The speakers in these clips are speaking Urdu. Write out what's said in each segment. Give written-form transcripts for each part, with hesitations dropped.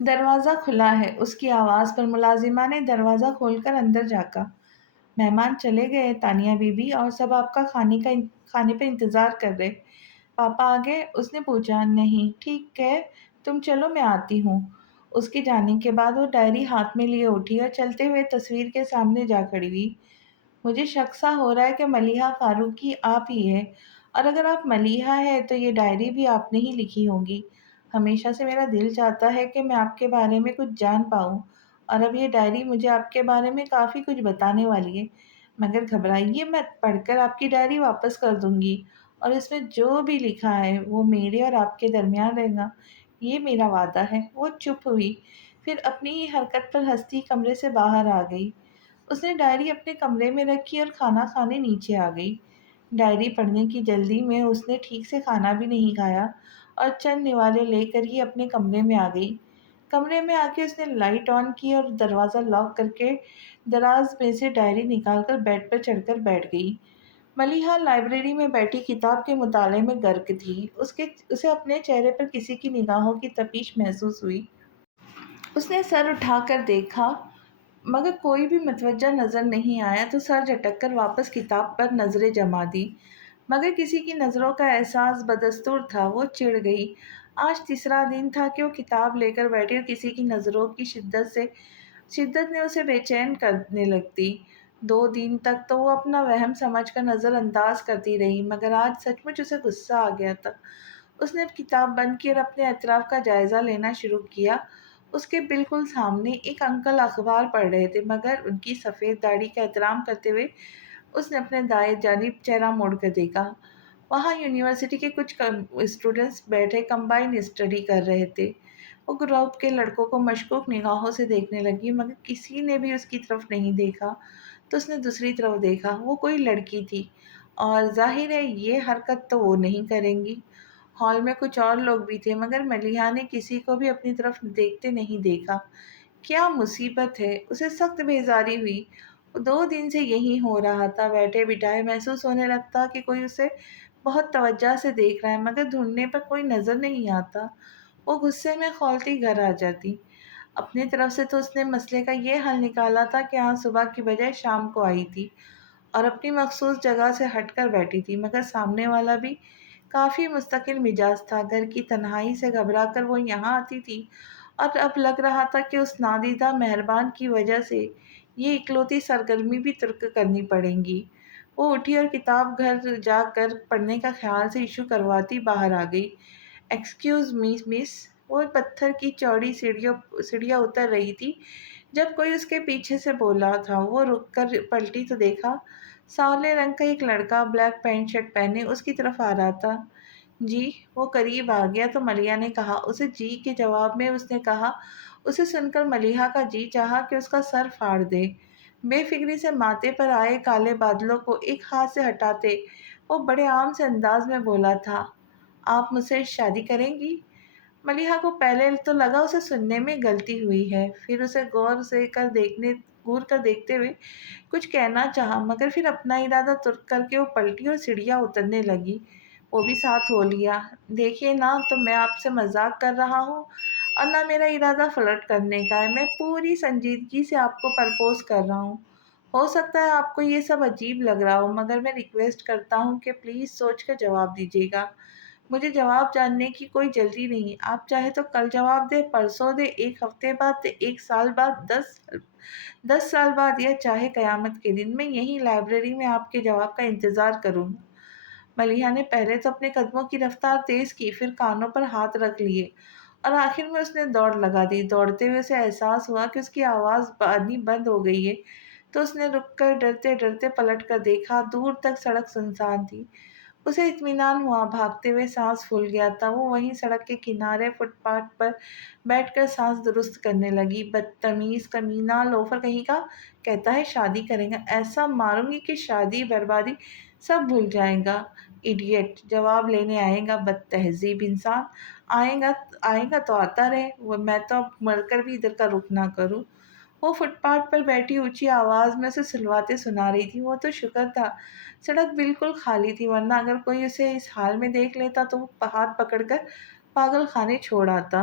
دروازہ کھلا ہے، اس کی آواز پر ملازمہ نے دروازہ کھول کر اندر جھانکا۔ مہمان چلے گئے تانیہ بی بی، اور سب آپ کا کھانے پہ انتظار کر رہے۔ پاپا آ گئے؟ اس نے پوچھا۔ نہیں، ٹھیک ہے، تم چلو میں آتی ہوں۔ اس کے جانے کے بعد وہ ڈائری ہاتھ میں لیے اٹھی اور چلتے ہوئے تصویر کے سامنے جا کھڑی ہوئی۔ مجھے شک سا ہو رہا ہے کہ ملیحہ فاروقی آپ ہی ہے، اور اگر آپ ملیحہ ہے تو یہ ڈائری بھی آپ نے ہی لکھی ہوگی۔ ہمیشہ سے میرا دل چاہتا ہے کہ میں آپ کے بارے میں کچھ جان پاؤں، اور اب یہ ڈائری مجھے آپ کے بارے میں کافی کچھ بتانے والی ہے۔ مگر گھبرائیے مت، پڑھ کر آپ کی ڈائری واپس کر دوں گی، اور اس میں جو بھی لکھا ہے وہ میرے اور آپ کے درمیان رہے گا، یہ میرا وعدہ ہے۔ وہ چپ ہوئی، پھر اپنی ہی حرکت پر ہنستی کمرے سے باہر آ گئی۔ اس نے ڈائری اپنے کمرے میں رکھی اور کھانا کھانے نیچے آ گئی۔ ڈائری پڑھنے کی جلدی میں اس نے ٹھیک سے کھانا بھی نہیں کھایا اور چند نوالے لے کر ہی اپنے کمرے میں آ گئی۔ کمرے میں آ کے اس نے لائٹ آن کی اور دروازہ لاک کر کے دراز میں سے ڈائری نکال کر بیڈ پر چڑھ کر بیٹھ گئی۔ ملیحہ لائبریری میں بیٹھی کتاب کے مطالعے میں غرق تھی۔ اسے اپنے چہرے پر کسی کی نگاہوں کی تپش محسوس ہوئی۔ اس نے سر اٹھا کر دیکھا مگر کوئی بھی متوجہ نظر نہیں آیا تو سر جھٹک کر واپس کتاب پر نظریں جما دی۔ مگر کسی کی نظروں کا احساس بدستور تھا، وہ چڑ گئی۔ آج تیسرا دن تھا کہ وہ کتاب لے کر بیٹھی اور کسی کی نظروں کی شدت نے اسے بے چین کرنے لگتی۔ 2 دن تک تو وہ اپنا وہم سمجھ کر نظر انداز کرتی رہی، مگر آج سچ مچ اسے غصہ آ گیا تھا۔ اس نے اب کتاب بند کی اور اپنے اطراف کا جائزہ لینا شروع کیا۔ اس کے بالکل سامنے ایک انکل اخبار پڑھ رہے تھے، مگر ان کی سفید داڑھی کا احترام کرتے ہوئے اس نے اپنے دائیں جانب چہرہ موڑ کر دیکھا۔ وہاں یونیورسٹی کے کچھ اسٹوڈنٹس بیٹھے کمبائنڈ اسٹڈی کر رہے تھے۔ وہ گروپ کے لڑکوں کو مشکوک نگاہوں سے دیکھنے لگی، مگر کسی نے بھی اس کی طرف نہیں دیکھا۔ تو اس نے دوسری طرف دیکھا، وہ کوئی لڑکی تھی، اور ظاہر ہے یہ حرکت تو وہ نہیں کریں گی۔ ہال میں کچھ اور لوگ بھی تھے، مگر ملیحہ نے کسی کو بھی اپنی طرف دیکھتے نہیں دیکھا۔ کیا مصیبت ہے، اسے سخت بیزاری ہوئی۔ 2 دن سے یہی ہو رہا تھا، بیٹھے بٹھائے محسوس ہونے لگتا کہ کوئی اسے بہت توجہ سے دیکھ رہا ہے، مگر ڈھونڈنے پر کوئی نظر نہیں آتا۔ وہ غصے میں کھولتی گھر آ جاتی۔ اپنی طرف سے تو اس نے مسئلے کا یہ حل نکالا تھا کہ آج صبح کی بجائے شام کو آئی تھی اور اپنی مخصوص جگہ سے ہٹ کر بیٹھی تھی، مگر سامنے والا بھی کافی مستقل مزاج تھا۔ گھر کی تنہائی سے گھبرا کر وہ یہاں آتی تھی، اور اب لگ رہا تھا کہ اس نادیدہ مہربان کی وجہ سے یہ اکلوتی سرگرمی بھی ترک کرنی پڑے گی۔ وہ اٹھی اور کتاب گھر جا کر پڑھنے کا خیال سے ایشو کرواتی باہر آ گئی۔ ایکسکیوز می مس، وہ پتھر کی چوڑی سیڑھیاں اتر رہی تھی جب کوئی اس کے پیچھے سے بولا تھا۔ وہ رک کر پلٹی تو دیکھا، سانولے رنگ کا ایک لڑکا بلیک پینٹ شرٹ پہنے اس کی طرف آ رہا تھا۔ جی، وہ قریب آ گیا تو ملیحہ نے کہا۔ اسے جی کے جواب میں اس نے کہا۔ اسے سن کر ملیحہ کا جی چاہا کہ اس کا سر پھاڑ دے۔ بے فکری سے ماتھے پر آئے کالے بادلوں کو ایک ہاتھ سے ہٹاتے وہ بڑے عام سے انداز میں بولا تھا، آپ مجھ سے شادی کریں گی؟ ملیحہ کو پہلے تو لگا اسے سننے میں غلطی ہوئی ہے، پھر اسے غور کر دیکھتے ہوئے کچھ کہنا چاہا، مگر پھر اپنا ارادہ ترک کر کے وہ پلٹی اور سیڑھیاں اترنے لگی۔ وہ بھی ساتھ ہو لیا۔ دیکھیے نا، تو میں آپ سے مذاق کر رہا ہوں اور نہ میرا ارادہ فلرٹ کرنے کا ہے، میں پوری سنجیدگی سے آپ کو پرپوز کر رہا ہوں۔ ہو سکتا ہے آپ کو یہ سب عجیب لگ رہا ہو، مگر میں ریکویسٹ کرتا ہوں کہ پلیز سوچ کر جواب دیجیے گا۔ مجھے جواب جاننے کی کوئی جلدی نہیں، آپ چاہے تو کل جواب دیں، پرسوں دیں، 1 ہفتے بعد، 1 سال بعد، 10 سال بعد، یا چاہے قیامت کے دن، میں یہیں لائبریری میں آپ کے جواب کا انتظار کروں گا۔ ملیحہ نے پہلے تو اپنے قدموں کی رفتار تیز کی، پھر کانوں پر ہاتھ رکھ لیے، اور آخر میں اس نے دوڑ لگا دی۔ دوڑتے ہوئے اسے احساس ہوا کہ اس کی آواز آنی بند ہو گئی ہے، تو اس نے رک کر ڈرتے ڈرتے پلٹ کر دیکھا۔ دور تک سڑک سنسان تھی۔ اسے اطمینان ہوا، بھاگتے ہوئے سانس پھول گیا تھا۔ وہ وہیں سڑک کے کنارے فٹ پاتھ پر بیٹھ کر سانس درست کرنے لگی۔ بدتمیز، کمینہ، لوفر کہیں کا، کہتا ہے شادی کرے گا، ایسا ماروں گی کہ شادی بربادی سب بھول جائے گا۔ ایڈیٹ، جواب لینے آئے گا، بد تہذیب انسان۔ آئے گا تو آتا رہے، میں تو اب مر کر بھی ادھر کا رخ نہ کروں۔ وہ فٹ پاتھ پر بیٹھی اونچی آواز میں اسے سلواتیں سنا رہی تھی۔ وہ تو شکر تھا سڑک بالکل خالی تھی، ورنہ اگر کوئی اسے اس حال میں دیکھ لیتا تو وہ ہاتھ پکڑ کر پاگل خانے چھوڑ آتا۔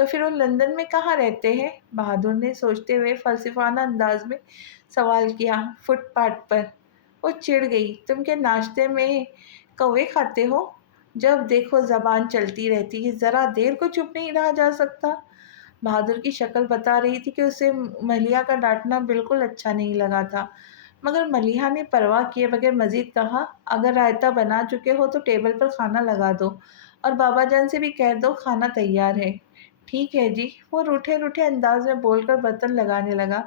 تو پھر وہ لندن میں کہاں رہتے ہیں؟ بہادر نے سوچتے ہوئے فلسفانہ انداز میں سوال کیا۔ فٹ پاتھ پر۔ وہ چڑ گئی۔ تم کیا ناشتے میں کوے کھاتے ہو؟ جب دیکھو زبان چلتی رہتی ہے، ذرا دیر کو چپ نہیں رہا جا سکتا۔ بہادر کی شکل بتا رہی تھی کہ اسے ملیحہ کا ڈانٹنا بالکل اچھا نہیں لگا تھا، مگر ملیحہ نے پرواہ کیے بغیر مزید کہا، اگر رائتہ بنا چکے ہو تو ٹیبل پر کھانا لگا دو، اور بابا جان سے بھی کہہ دو کھانا تیار ہے۔ ٹھیک ہے جی، وہ روٹھے روٹھے انداز میں بول کر برتن لگانے لگا۔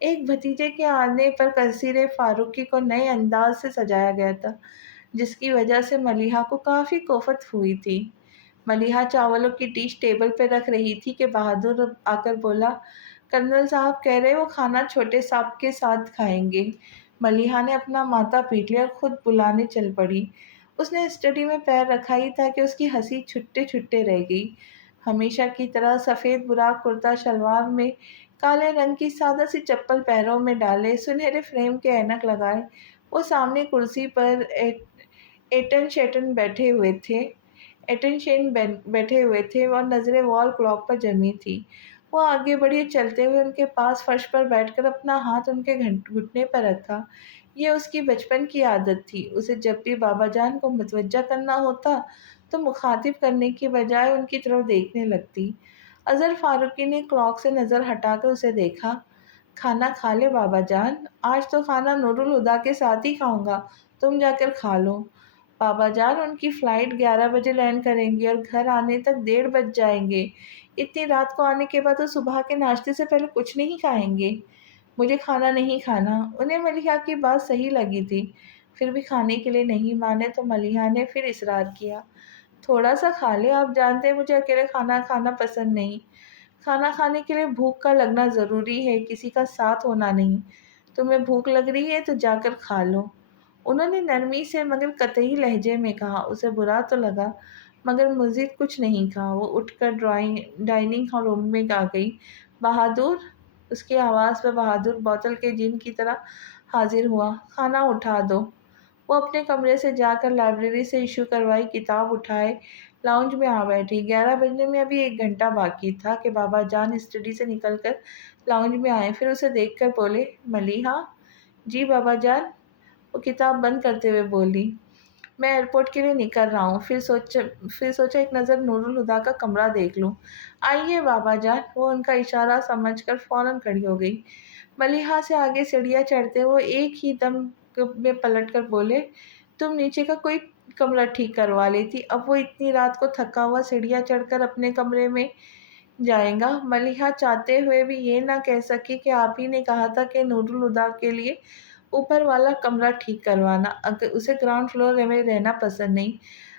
ایک بھتیجے کے آنے پر کثیر فاروقی کو نئے انداز سے سجایا گیا تھا، جس کی وجہ سے ملیحہ کو کافی کوفت ہوئی تھی۔ ملیحہ چاولوں کی ڈش ٹیبل پہ رکھ رہی تھی کہ بہادر آ کر بولا، کرنل صاحب کہہ رہے وہ کھانا چھوٹے صاحب کے ساتھ کھائیں گے۔ ملیحہ نے اپنا ماتھا پیٹ لیا اور خود بلانے چل پڑی۔ اس نے اسٹڈی میں پیر رکھا ہی تھا کہ اس کی ہنسی چھٹے چھٹے رہ گئی۔ ہمیشہ کی طرح سفید براق کرتا شلوار میں، کالے رنگ کی سادہ سی چپل پیروں میں ڈالے، سنہرے فریم کے اینک لگائے، وہ سامنے کرسی پر ایٹن شیٹن بیٹھے ہوئے تھے اور نظریں وال کلاک پر جمی تھی۔ وہ آگے بڑھی اور چلتے ہوئے ان کے پاس فرش پر بیٹھ کر اپنا ہاتھ ان کے گھٹنے پر رکھا۔ یہ اس کی بچپن کی عادت تھی۔ اسے جب بھی بابا جان کو متوجہ کرنا ہوتا تو مخاطب کرنے کی بجائے ان کی طرف دیکھنے لگتی۔ اظہر فاروقی نے کلاک سے نظر ہٹا کر اسے دیکھا۔ کھانا کھا لے بابا جان، آج تو کھانا نور الہدیٰ کے ساتھ ہی کھاؤں گا، تم جا کر کھا لو۔ بابا جان ان کی فلائٹ 11 بجے لینڈ کریں گی اور گھر آنے تک 1:30 بج جائیں گے۔ اتنی رات کو آنے کے بعد وہ صبح کے ناشتے سے پہلے کچھ نہیں کھائیں گے۔ مجھے کھانا نہیں کھانا۔ انہیں ملیحہ کی بات صحیح لگی تھی، پھر بھی کھانے کے لیے نہیں مانے تو ملیحہ نے پھر اصرار کیا، تھوڑا سا کھا لے، آپ جانتے ہیں مجھے اکیلے کھانا کھانا پسند نہیں۔ کھانا کھانے کے لیے بھوک کا لگنا ضروری ہے، کسی کا ساتھ ہونا نہیں۔ تمہیں بھوک لگ رہی ہے تو جا کر کھا لو۔ انہوں نے نرمی سے مگر قطعی لہجے میں کہا۔ اسے برا تو لگا مگر مزید کچھ نہیں کہا۔ وہ اٹھ کر ڈائننگ روم میں آ گئی۔ بہادر، اس کی آواز پر بہادر بوتل کے جن کی طرح حاضر ہوا، کھانا اٹھا دو۔ وہ اپنے کمرے سے جا کر لائبریری سے ایشو کروائی کتاب اٹھائے لاؤنج میں آ بیٹھی۔ 11 بجنے میں ابھی 1 گھنٹہ باقی تھا کہ بابا جان اسٹڈی سے نکل کر لاؤنج میں آئے، پھر اسے دیکھ کر بولے، ملیحہ۔ جی بابا جان، وہ کتاب بند کرتے ہوئے بولی، میں ایئرپورٹ کے لیے نکل رہا ہوں، پھر سوچا ایک نظر نور الہدیٰ کا کمرہ دیکھ لوں۔ آئیے بابا جان۔ وہ ان کا اشارہ سمجھ کر فوراً کھڑی ہو گئی۔ ملیحہ سے آگے سیڑھیاں چڑھتے ہوئے ایک ہی دم میں پلٹ کر بولے، تم نیچے کا کوئی کمرہ ٹھیک کروا لیتی، اب وہ اتنی رات کو تھکا ہوا سیڑھیاں چڑھ کر اپنے کمرے میں جائے گا۔ ملیحہ چاہتے ہوئے بھی یہ نہ کہہ سکی کہ آپ ہی نے کہا تھا کہ نور الہدیٰ کے لیے اوپر والا کمرہ ٹھیک کروانا، اسے گراؤنڈ فلور میں رہنا پسند نہیں۔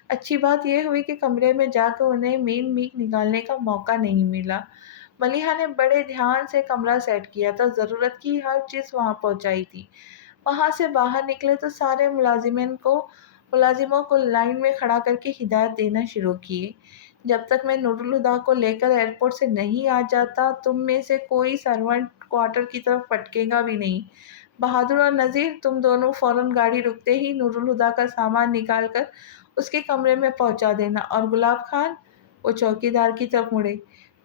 اچھی بات یہ ہوئی کہ کمرے میں جا کر انہیں مین میک نکالنے کا موقع نہیں ملا۔ ملیحہ نے بڑے دھیان سے کمرہ سیٹ کیا تھا، ضرورت کی ہر چیز وہاں پہنچائی تھی۔ وہاں سے باہر نکلے تو سارے ملازموں کو لائن میں کھڑا کر کے ہدایت دینا شروع کیے، جب تک میں نور الہدیٰ کو لے کر ایئرپورٹ سے نہیں آ جاتا تم میں سے کوئی سرونٹ کوارٹر کی طرف پٹکے گا بھی نہیں۔ بہادر اور نذیر، تم دونوں فوراً گاڑی رکتے ہی نور الہدیٰ کا سامان نکال کر اس کے کمرے میں پہنچا دینا، اور گلاب خان، وہ چوکیدار کی طرف مڑے،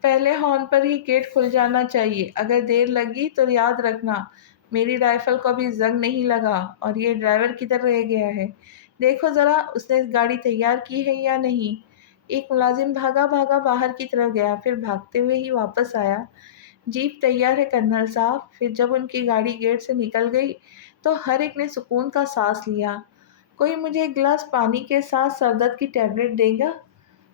پہلے ہارن پر ہی گیٹ کھل جانا چاہیے، اگر دیر لگی تو یاد رکھنا میری رائفل کو ابھی زنگ نہیں لگا اور یہ ڈرائیور کدھر رہ گیا ہے، دیکھو ذرا اس نے گاڑی تیار کی ہے یا نہیں۔ ایک ملازم بھاگا بھاگا باہر کی طرف گیا، پھر بھاگتے ہوئے ہی واپس آیا، جیپ تیار ہے کرنل صاحب۔ پھر جب ان کی گاڑی گیٹ سے نکل گئی تو ہر ایک نے سکون کا سانس لیا۔ کوئی مجھے ایک گلاس پانی کے ساتھ سر درد کی ٹیبلٹ دے گا؟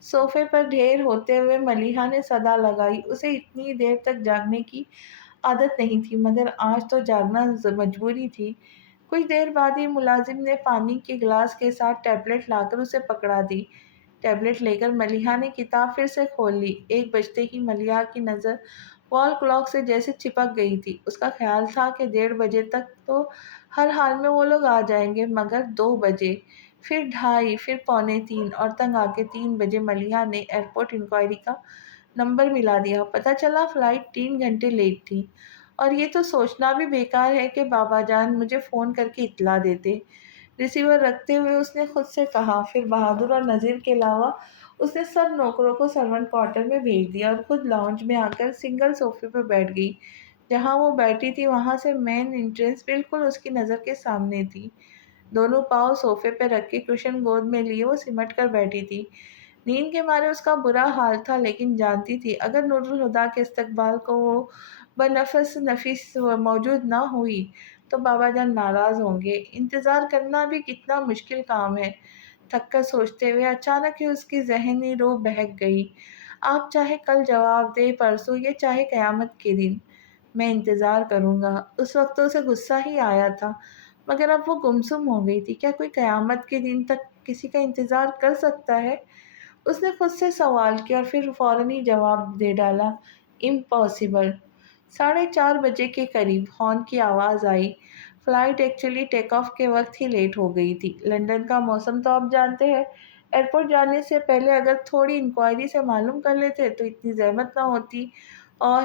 صوفے پر ڈھیر ہوتے ہوئے ملیحہ نے صدا لگائی۔ اسے اتنی دیر تک جاگنے کی عادت نہیں تھی، مگر آج تو جاگنا مجبوری تھی۔ کچھ دیر بعد ہی ملازم نے پانی کے گلاس کے ساتھ ٹیبلٹ لا کر اسے پکڑا دی۔ ٹیبلٹ لے کر ملیحہ نے کتاب پھر سے کھول لی۔ 1 بجتے ہی ملیحہ کی نظر وال کلاک سے جیسے چپک گئی تھی۔ اس کا خیال تھا کہ 1:30 بجے تک تو ہر حال میں وہ لوگ آ جائیں گے، مگر 2 بجے، پھر 2:30، پھر 2:45 اور تنگ آ کے 3 بجے ملیحہ نے ایئرپورٹ انکوائری کا نمبر ملا دیا۔ پتہ چلا فلائٹ 3 گھنٹے لیٹ تھی، اور یہ تو سوچنا بھی بیکار ہے کہ بابا جان مجھے فون کر کے اطلاع دیتے۔ ریسیور رکھتے ہوئے اس نے خود سے کہا، پھر بہادر اور نذیر کے علاوہ اس نے سب نوکروں کو سرونٹ کوارٹر میں بھیج دیا اور خود لاؤنج میں آ کر سنگل صوفے پہ بیٹھ گئی۔ جہاں وہ بیٹھی تھی وہاں سے مین انٹرنس بالکل اس کی نظر کے سامنے تھی۔ دونوں پاؤں صوفے پہ رکھ کے کشن گود میں لیے وہ سمٹ کر بیٹھی تھی۔ نیند کے مارے اس کا برا حال تھا، لیکن جانتی تھی اگر نور الہدا کے استقبال کو وہ بنفس نفیس موجود نہ ہوئی تو بابا جان ناراض ہوں گے۔ انتظار کرنا بھی کتنا مشکل کام ہے۔ تھک کر سوچتے ہوئے اچانک ہی اس کی ذہنی روح بہک گئی۔ آپ چاہے کل جواب دے، پرسوں، یا چاہے قیامت کے دن، میں انتظار کروں گا۔ اس وقت تو اسے غصہ ہی آیا تھا، مگر اب وہ گمسم ہو گئی تھی۔ کیا کوئی قیامت کے دن تک کسی کا انتظار کر سکتا ہے؟ اس نے خود سے سوال کیا اور پھر فوراً ہی جواب دے ڈالا، امپاسبل۔ 4:30 بجے کے قریب ہارن کی آواز آئی۔ فلائٹ ایکچولی ٹیک آف کے وقت ہی لیٹ ہو گئی تھی۔ لندن کا موسم تو آپ جانتے ہیں، ایئرپورٹ جانے سے پہلے اگر تھوڑی انکوائری سے معلوم کر لیتے تو اتنی زحمت نہ ہوتی۔ اور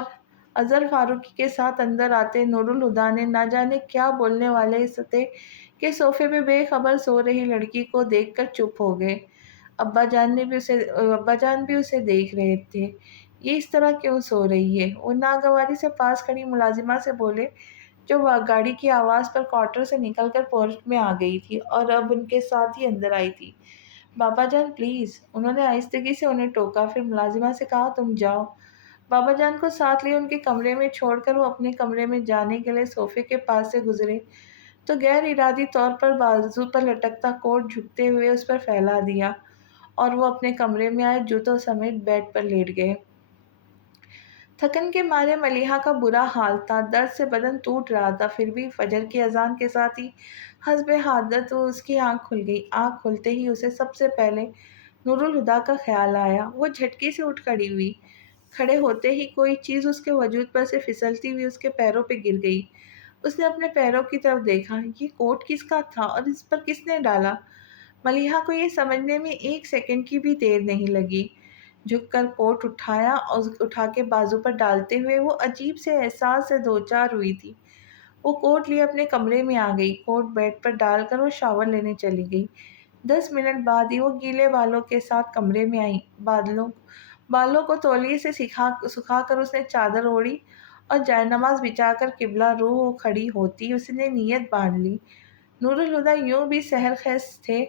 اظہر فاروقی کے ساتھ اندر آتے نور الہدا نے نہ جانے کیا بولنے والے تھے کہ صوفے پہ بے خبر سو رہی لڑکی کو دیکھ کر چپ ہو گئے۔ ابا جان بھی اسے دیکھ رہے تھے۔ یہ اس طرح کیوں سو رہی ہے؟ وہ ناگواری سے پاس کھڑی ملازمہ سے بولے، جو گاڑی کی آواز پر کوارٹر سے نکل کر پورچ میں آ گئی تھی اور اب ان کے ساتھ ہی اندر آئی تھی۔ بابا جان پلیز، انہوں نے آہستگی سے انہیں ٹوکا، پھر ملازمہ سے کہا، تم جاؤ۔ بابا جان کو ساتھ لیے ان کے کمرے میں چھوڑ کر وہ اپنے کمرے میں جانے کے لیے صوفے کے پاس سے گزرے تو غیر ارادی طور پر بازو پر لٹکتا کوٹ جھکتے ہوئے اس پر پھیلا دیا اور وہ اپنے کمرے میں آئے جوتوں سمیت بیڈ پر لیٹ گئے۔ تھکن کے مارے ملیحہ کا برا حال تھا، درد سے بدن ٹوٹ رہا تھا، پھر بھی فجر کی اذان کے ساتھ ہی حسب عادت اس کی آنکھ کھل گئی۔ آنکھ کھلتے ہی اسے سب سے پہلے نور الہدا کا خیال آیا۔ وہ جھٹکے سے اٹھ کھڑی ہوئی۔ کھڑے ہوتے ہی کوئی چیز اس کے وجود پر سے پھسلتی ہوئی اس کے پیروں پہ گر گئی۔ اس نے اپنے پیروں کی طرف دیکھا، یہ کوٹ کس کا تھا اور اس پر کس نے ڈالا؟ ملیحہ کو یہ سمجھنے میں 1 سیکنڈ کی بھی دیر نہیں لگی۔ جھک کر کوٹ اٹھایا اور اٹھا کے بازو پر ڈالتے ہوئے وہ عجیب سے احساس سے دوچار ہوئی تھی۔ وہ کوٹ لیے اپنے کمرے میں آ گئی۔ کوٹ بیڈ پر ڈال کر وہ شاور لینے چلی گئی۔ 10 منٹ بعد ہی وہ گیلے بالوں کے ساتھ کمرے میں آئی۔ بالوں کو تولیے سے سکھا کر اس نے چادر اوڑھی اور جائے نماز بچھا کر قبلہ رو کھڑی ہوتی اس نے نیت باندھ لی۔ نور الہدا یوں بھی سحر خیز تھے،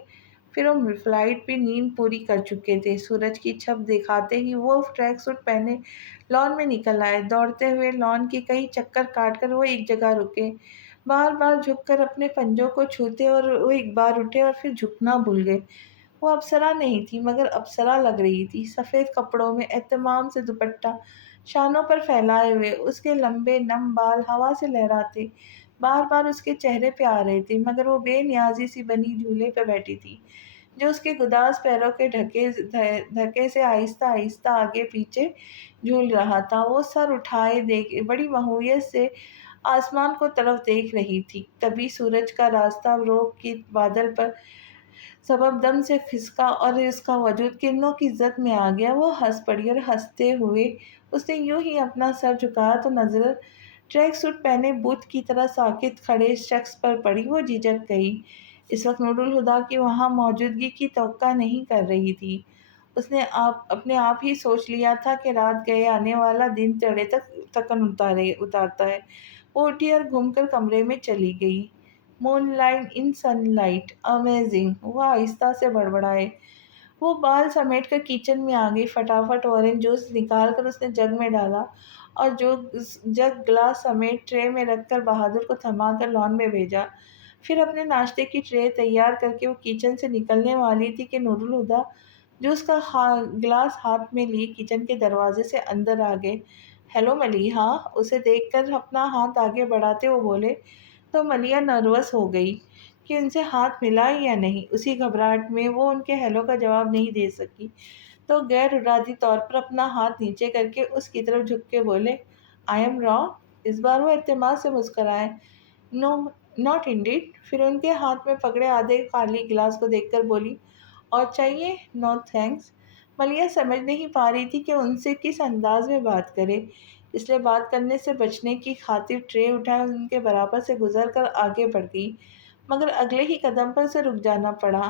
پھر وہ فلائٹ بھی نیند پوری کر چکے تھے۔ سورج کی چھپ دکھاتے ہی وہ ٹریک سوٹ پہنے لان میں نکل آئے۔ دوڑتے ہوئے لان کی کئی چکر کاٹ کر وہ ایک جگہ رکے، بار بار جھک کر اپنے پنجوں کو چھوتے اور وہ ایک بار اٹھے اور پھر جھکنا بھول گئے۔ وہ اپسرا نہیں تھی مگر اپسرا لگ رہی تھی، سفید کپڑوں میں، اہتمام سے دوپٹہ شانوں پر پھیلائے ہوئے، اس کے لمبے نم بال ہوا سے لہراتے بار بار اس کے چہرے پہ آ رہے تھے، مگر وہ بے نیازی سی بنی جھولے پہ بیٹھی تھی جو اس کے گداز پیروں کے دھکے سے آہستہ آہستہ آگے پیچھے جھول رہا تھا۔ وہ سر اٹھائے بڑی محویت سے آسمان کو طرف دیکھ رہی تھی۔ تبھی سورج کا راستہ روک کی بادل پر سبب دم سے کھسکا اور اس کا وجود کرنوں کی زد میں آ گیا۔ وہ ہنس پڑی اور ہنستے ہوئے اس نے یوں ہی اپنا سر جھکایا تو نظر ٹریک سوٹ پہنے بت کی طرح ساکت کھڑے شخص پر پڑی۔ وہ جھجک گئی۔ اس وقت نور الہدا کی وہاں موجودگی کی توقع نہیں کر رہی تھی۔ اس نے اپنے آپ ہی سوچ لیا تھا کہ رات گئے آنے والا دن چڑھے تک تھکن اتارتا ہے۔ وہ اٹھی اور گھوم کر کمرے میں چلی گئی۔ Moon light in sun light, amazing, وہ آہستہ سے بڑبڑائے۔ وہ بال سمیٹ کر کچن میں آ گئی۔ فٹافٹ اورنج جوس نکال کر اس نے جگ میں ڈالا اور جگ گلاس سمیت ٹرے میں رکھ کر بہادر کو تھما کر لان میں بھیجا۔ پھر اپنے ناشتے کی ٹرے تیار کر کے وہ کچن سے نکلنے والی تھی کہ نور الہدا جوس کا گلاس ہاتھ میں لیے کچن کے دروازے سے اندر آ گئے۔ ہیلو ملیحہ، اسے دیکھ کر اپنا ہاتھ آگے بڑھاتے وہ بولے تو ملیحہ نروس ہو گئی کہ ان سے ہاتھ ملا یا نہیں۔ اسی گھبراہٹ میں وہ ان کے ہیلو کا جواب نہیں دے سکی تو غیر ارادی طور پر اپنا ہاتھ نیچے کر کے اس کی طرف جھک کے بولے، آئی ایم رانگ؟ اس بار وہ اعتماد سے مسکرائے، نو ناٹ انڈیڈ۔ پھر ان کے ہاتھ میں پکڑے آدھے خالی گلاس کو دیکھ کر بولی، اور چاہیے؟ نو تھینکس۔ ملیحہ سمجھ نہیں پا رہی تھی کہ ان سے کس انداز میں بات کرے، اس لیے بات کرنے سے بچنے کی خاطر ٹرے اٹھائے ان کے برابر سے گزر کر آگے بڑھ گئی، مگر اگلے ہی قدم پر اسے رک جانا پڑا۔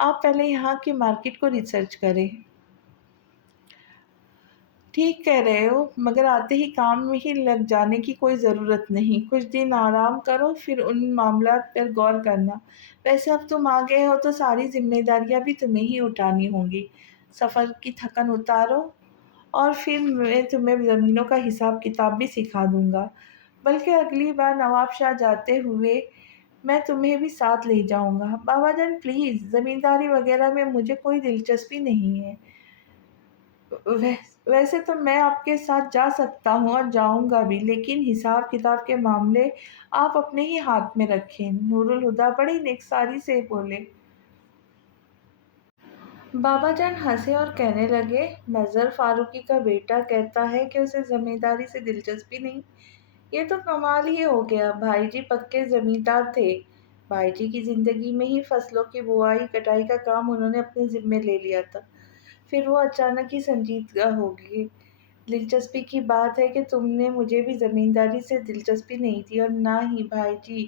آپ پہلے یہاں کی مارکیٹ کو ریسرچ کریں۔ ٹھیک کہہ رہے ہو، مگر آتے ہی کام میں ہی لگ جانے کی کوئی ضرورت نہیں۔ کچھ دن آرام کرو، پھر ان معاملات پر غور کرنا۔ ویسے اب تم آ گئے ہو تو ساری ذمہ داریاں بھی تمہیں ہی اٹھانی ہوں گی۔ سفر کی تھکن اتارو اور پھر میں تمہیں زمینوں کا حساب کتاب بھی سکھا دوں گا۔ بلکہ اگلی بار نواب شاہ جاتے ہوئے میں تمہیں بھی ساتھ لے جاؤں گا۔ بابا جان پلیز، زمینداری وغیرہ میں مجھے کوئی دلچسپی نہیں ہے۔ ویسے تو میں آپ کے ساتھ جا سکتا ہوں اور جاؤں گا بھی، لیکن حساب کتاب کے معاملے آپ اپنے ہی ہاتھ میں رکھیں۔ نور الہدیٰ بڑی نکساری سے بولے۔ بابا جان ہنسے اور کہنے لگے، مظہر فاروقی کا بیٹا کہتا ہے کہ اسے زمینداری سے دلچسپی نہیں؟ یہ تو کمال ہی ہو گیا۔ بھائی جی پکے زمیندار تھے۔ بھائی جی کی زندگی میں ہی فصلوں کی بوائی کٹائی کا کام انہوں نے اپنے ذمے لے لیا تھا، پھر وہ اچانک ہی سنجیدہ ہو گئے۔ دلچسپی کی بات ہے کہ تم نے مجھے بھی زمینداری سے دلچسپی نہیں تھی، اور نہ ہی بھائی جی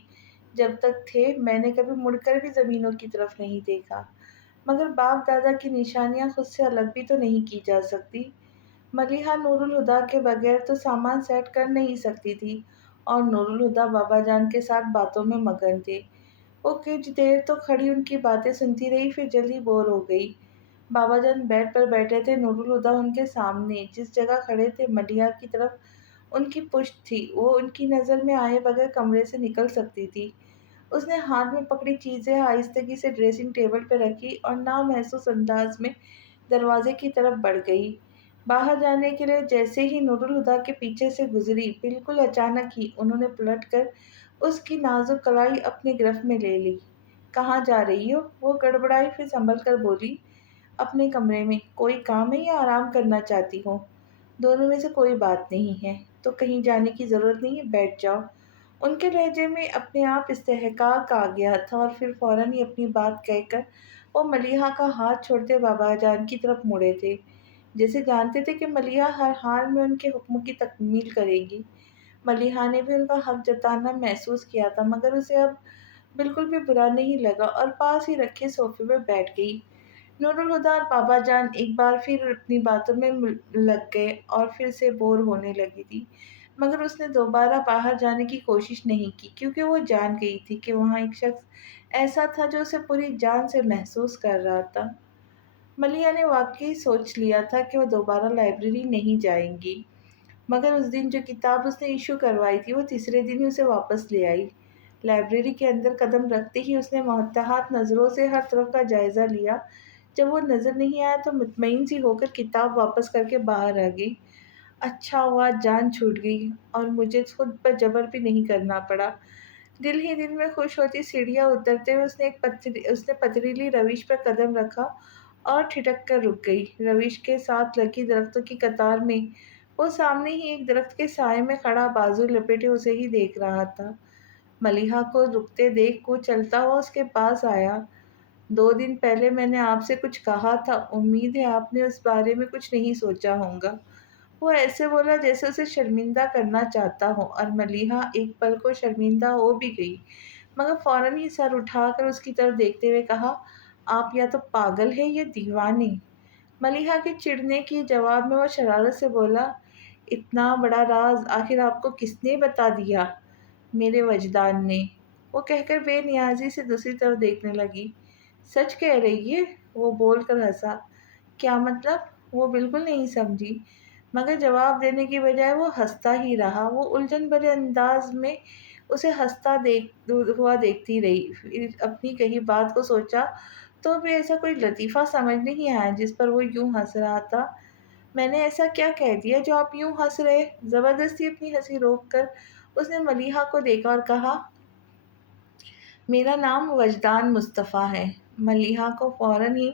جب تک تھے میں نے کبھی مڑ کر بھی زمینوں کی طرف نہیں دیکھا۔ مگر باپ دادا کی نشانیاں خود سے الگ بھی تو نہیں کی جا سکتی۔ ملیحہ نور الہدیٰ کے بغیر تو سامان سیٹ کر نہیں سکتی تھی، اور نور الہدیٰ بابا جان کے ساتھ باتوں میں مگن تھے۔ وہ کچھ دیر تو کھڑی ان کی باتیں سنتی رہی، پھر جلدی بور ہو گئی۔ بابا جان بیڈ پر بیٹھے تھے، نور الہدیٰ ان کے سامنے جس جگہ کھڑے تھے ملیحہ کی طرف ان کی پشت تھی، وہ ان کی نظر میں آئے بغیر کمرے سے نکل سکتی تھی۔ اس نے ہاتھ میں پکڑی چیزیں آہستگی سے ڈریسنگ ٹیبل پہ رکھی اور نامحسوس انداز میں دروازے کی طرف بڑھ گئی۔ باہر جانے کے لیے جیسے ہی نور الہدیٰ کے پیچھے سے گزری، بالکل اچانک ہی انہوں نے پلٹ کر اس کی نازک کلائی اپنے گرفت میں لے لی۔ کہاں جا رہی ہو؟ وہ گڑبڑائی، پھر سنبھل کر بولی، اپنے کمرے میں۔ کوئی کام ہے یا آرام کرنا چاہتی ہو؟ دونوں میں سے کوئی بات نہیں ہے تو کہیں جانے کی ضرورت نہیں ہے، بیٹھ جاؤ۔ ان کے لہجے میں اپنے آپ استحقاق آ گیا تھا، اور پھر فوراً ہی اپنی بات کہہ کر وہ ملیحہ کا ہاتھ چھوڑتے بابا جان کی طرف مڑے تھے، جیسے جانتے تھے کہ ملیحہ ہر حال میں ان کے حکم کی تکمیل کرے گی۔ ملیحہ نے بھی ان کا حق جتانا محسوس کیا تھا، مگر اسے اب بالکل بھی برا نہیں لگا، اور پاس ہی رکھے صوفے پہ بیٹھ گئی۔ نور الہدیٰ اور بابا جان ایک بار پھر اپنی باتوں میں لگ گئے اور پھر سے بور ہونے لگی تھی، مگر اس نے دوبارہ باہر جانے کی کوشش نہیں کی، کیونکہ وہ جان گئی تھی کہ وہاں ایک شخص ایسا تھا جو اسے پوری جان سے محسوس کر رہا تھا۔ ملیحہ نے واقعی سوچ لیا تھا کہ وہ دوبارہ لائبریری نہیں جائیں گی، مگر اس دن جو کتاب اس نے ایشو کروائی تھی وہ تیسرے دن ہی اسے واپس لے آئی۔ لائبریری کے اندر قدم رکھتے ہی اس نے محتاط نظروں سے ہر طرف کا جائزہ لیا۔ جب وہ نظر نہیں آیا تو مطمئن سی ہو کر کتاب واپس کر کے باہر آ گئی۔ اچھا ہوا جان چھوٹ گئی اور مجھے خود پر جبر بھی نہیں کرنا پڑا۔ دل ہی دل میں خوش ہوتی سیڑھیاں اترتے ہوئے اس نے پتھریلی روش پر قدم رکھا اور ٹھٹک کر رک گئی۔ روش کے ساتھ لگی درختوں کی قطار میں وہ سامنے ہی ایک درخت کے سائے میں کھڑا بازو لپیٹے اسے ہی دیکھ رہا تھا۔ ملیحہ کو رکتے دیکھ وہ چلتا ہوا اس کے پاس آیا۔ 2 دن پہلے میں نے آپ سے کچھ کہا تھا، امید ہے آپ نے اس بارے میں کچھ نہیں سوچا ہوگا۔ وہ ایسے بولا جیسے اسے شرمندہ کرنا چاہتا ہو، اور ملیحہ ایک پل کو شرمندہ ہو بھی گئی، مگر فوراً ہی سر اٹھا کر اس کی طرف دیکھتے ہوئے کہا، آپ یا تو پاگل ہیں یا دیوانے۔ ملیحہ کے چڑھنے کے جواب میں وہ شرارت سے بولا، اتنا بڑا راز آخر آپ کو کس نے بتا دیا؟ میرے وجدان نے، وہ کہہ کر بے نیازی سے دوسری طرف دیکھنے لگی۔ سچ کہہ رہی ہے؟ وہ بول کر ہنسا۔ کیا مطلب؟ وہ بالکل نہیں سمجھی، مگر جواب دینے کی بجائے وہ ہنستا ہی رہا۔ وہ الجھن بھرے انداز میں اسے ہنستا ہوا دیکھتی رہی، پھر اپنی کہی بات کو سوچا تو بھی ایسا کوئی لطیفہ سمجھ نہیں آیا جس پر وہ یوں ہنس رہا تھا۔ میں نے ایسا کیا کہہ دیا جو آپ یوں ہنس رہے؟ زبردستی اپنی ہنسی روک کر اس نے ملیحہ کو دیکھا اور کہا، میرا نام وجدان مصطفیٰ ہے۔ ملیحہ کو فوراً ہی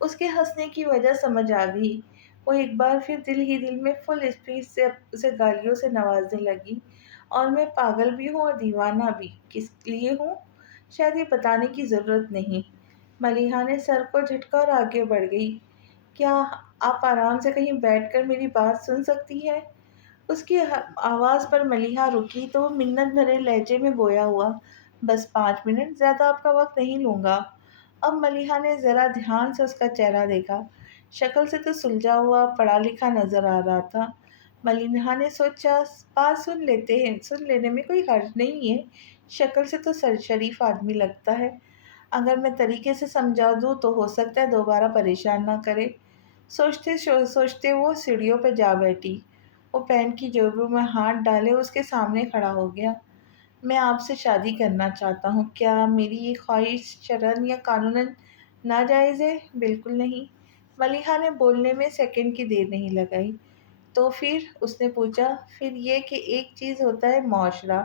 اس کے ہنسنے کی وجہ سمجھ آ گئی۔ وہ ایک بار پھر دل ہی دل میں فل اسپیڈ سے اسے گالیوں سے نوازنے لگی، اور میں پاگل بھی ہوں اور دیوانہ بھی، کس لیے ہوں شاید یہ بتانے کی ضرورت نہیں۔ ملیحہ نے سر کو جھٹکا اور آگے بڑھ گئی۔ کیا آپ آرام سے کہیں بیٹھ کر میری بات سن سکتی ہیں؟ اس کی آواز پر ملیحہ رکی تو وہ منت بھرے لہجے میں گویا ہوا، بس 5 منٹ، زیادہ آپ کا وقت نہیں لوں گا۔ اب ملیحہ نے ذرا دھیان سے اس کا چہرہ دیکھا۔ شکل سے تو سلجھا ہوا پڑھا لکھا نظر آ رہا تھا۔ ملیحہ نے سوچا بات سن لینے میں کوئی حرج نہیں ہے، شکل سے تو شریف آدمی لگتا ہے، اگر میں طریقے سے سمجھا دوں تو ہو سکتا ہے دوبارہ پریشان نہ کرے۔ سوچتے وہ سیڑھیوں پہ جا بیٹھی۔ وہ پینٹ کی جیبوں میں ہاتھ ڈالے اس کے سامنے کھڑا ہو گیا۔ میں آپ سے شادی کرنا چاہتا ہوں، کیا میری یہ خواہش شرعن یا قانوناً ناجائز ہے؟ بالکل نہیں۔ ملیحہ نے بولنے میں سیکنڈ کی دیر نہیں لگائی۔ تو پھر؟ اس نے پوچھا۔ پھر یہ کہ ایک چیز ہوتا ہے معاشرہ،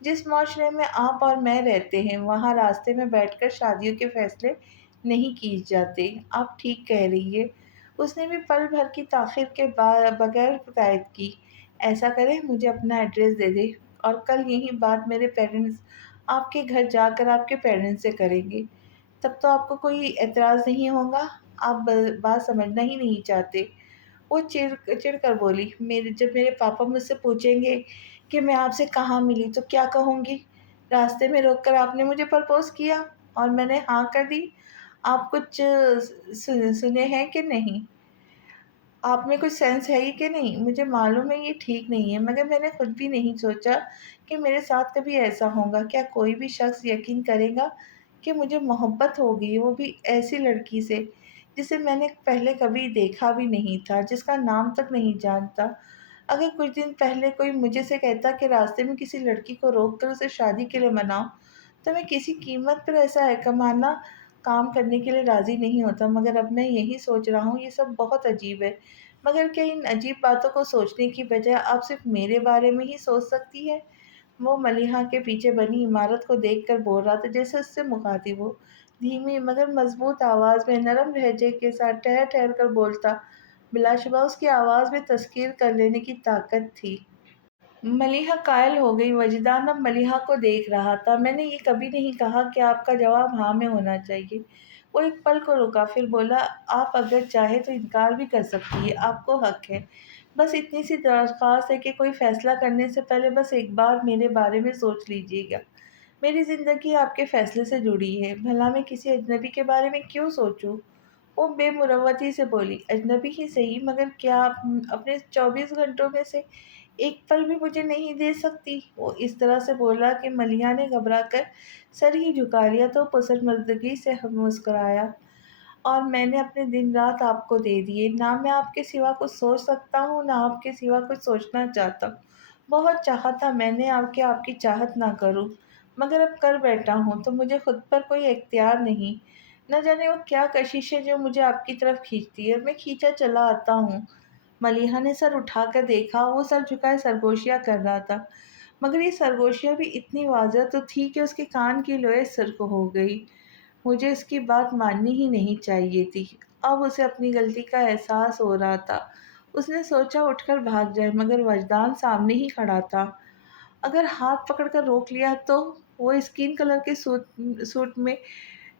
جس معاشرے میں آپ اور میں رہتے ہیں وہاں راستے میں بیٹھ کر شادیوں کے فیصلے نہیں کیے جاتے۔ آپ ٹھیک کہہ رہی ہے۔ اس نے بھی پل بھر کی تاخیر کے بغیر تائید کی۔ ایسا کریں، مجھے اپنا ایڈریس دے دے اور کل یہی بات میرے پیرنٹس آپ کے گھر جا کر آپ کے پیرنٹس سے کریں گے، تب تو آپ کو کوئی اعتراض نہیں ہوگا؟ آپ بات سمجھنا ہی نہیں چاہتے۔ وہ چڑ کر بولی، جب میرے پاپا مجھ سے پوچھیں گے کہ میں آپ سے کہاں ملی تو کیا کہوں گی؟ راستے میں روک کر آپ نے مجھے پرپوز کیا اور میں نے ہاں کر دی۔ آپ کچھ سنے ہیں کہ نہیں؟ آپ میں کچھ سینس ہے ہی کہ نہیں؟ مجھے معلوم ہے یہ ٹھیک نہیں ہے، مگر میں نے خود بھی نہیں سوچا کہ میرے ساتھ کبھی ایسا ہوگا۔ کیا کوئی بھی شخص یقین کرے گا کہ مجھے محبت ہوگی، وہ بھی ایسی لڑکی سے جسے میں نے پہلے کبھی دیکھا بھی نہیں تھا، جس کا نام تک نہیں جانتا؟ اگر کچھ دن پہلے کوئی مجھے سے کہتا کہ راستے میں کسی لڑکی کو روک کر اسے شادی کے لیے مناؤ تو میں کسی قیمت پر ایسا حکمانہ کام کرنے کے لیے راضی نہیں ہوتا، مگر اب میں یہی سوچ رہا ہوں یہ سب بہت عجیب ہے۔ مگر کیا ان عجیب باتوں کو سوچنے کی بجائے آپ صرف میرے بارے میں ہی سوچ سکتی ہے؟ وہ ملیحہ کے پیچھے بنی عمارت کو دیکھ کر بول رہا تھا جیسے اس سے مخاطب ہو، دھیمی مگر مضبوط آواز میں نرم لہجے کے ساتھ ٹھہر ٹھہر کر بولتا۔ بلا شبہ اس کی آواز میں تذکیر کر لینے کی طاقت تھی۔ ملیحہ قائل ہو گئی۔ وجدان اب ملیحہ کو دیکھ رہا تھا۔ میں نے یہ کبھی نہیں کہا کہ آپ کا جواب ہاں میں ہونا چاہیے۔ وہ ایک پل کو رکا، پھر بولا، آپ اگر چاہے تو انکار بھی کر سکتی ہے، آپ کو حق ہے۔ بس اتنی سی درخواست ہے کہ کوئی فیصلہ کرنے سے پہلے بس ایک بار میرے بارے میں سوچ لیجیے گا۔ میری زندگی آپ کے فیصلے سے جڑی ہے، بھلا میں کسی اجنبی کے بارے میں کیوں سوچوں؟ وہ بے مروتی سے بولی، اجنبی ہی صحیح، مگر کیا آپ اپنے 24 گھنٹوں میں سے ایک پل بھی مجھے نہیں دے سکتی؟ وہ اس طرح سے بولا کہ ملیحہ نے گھبرا کر سر ہی جھکا لیا تو پسماندگی سے مسکرایا۔ اور میں نے اپنے دن رات آپ کو دے دیے، نہ میں آپ کے سوا کچھ سوچ سکتا ہوں نہ آپ کے سوا کچھ سوچنا چاہتا ہوں۔ بہت چاہا تھا میں نے آپ کی چاہت نہ کروں، مگر اب کر بیٹھا ہوں تو مجھے خود پر کوئی اختیار نہیں۔ نہ جانے وہ کیا کشش ہے جو مجھے آپ کی طرف کھینچتی ہے، میں کھینچا چلا آتا ہوں۔ ملیحہ نے سر اٹھا کر دیکھا، وہ سر جھکائے سرگوشیاں کر رہا تھا، مگر یہ سرگوشیاں بھی اتنی واضح تو تھی کہ اس کے کان کی لوئیں سرخ ہو گئی۔ مجھے اس کی بات ماننی ہی نہیں چاہیے تھی۔ اب اسے اپنی غلطی کا احساس ہو رہا تھا۔ اس نے سوچا اٹھ کر بھاگ جائے، مگر وجدان سامنے ہی کھڑا تھا۔ اگر ہاتھ پکڑ کر روک لیا تو؟ وہ اسکن کلر کے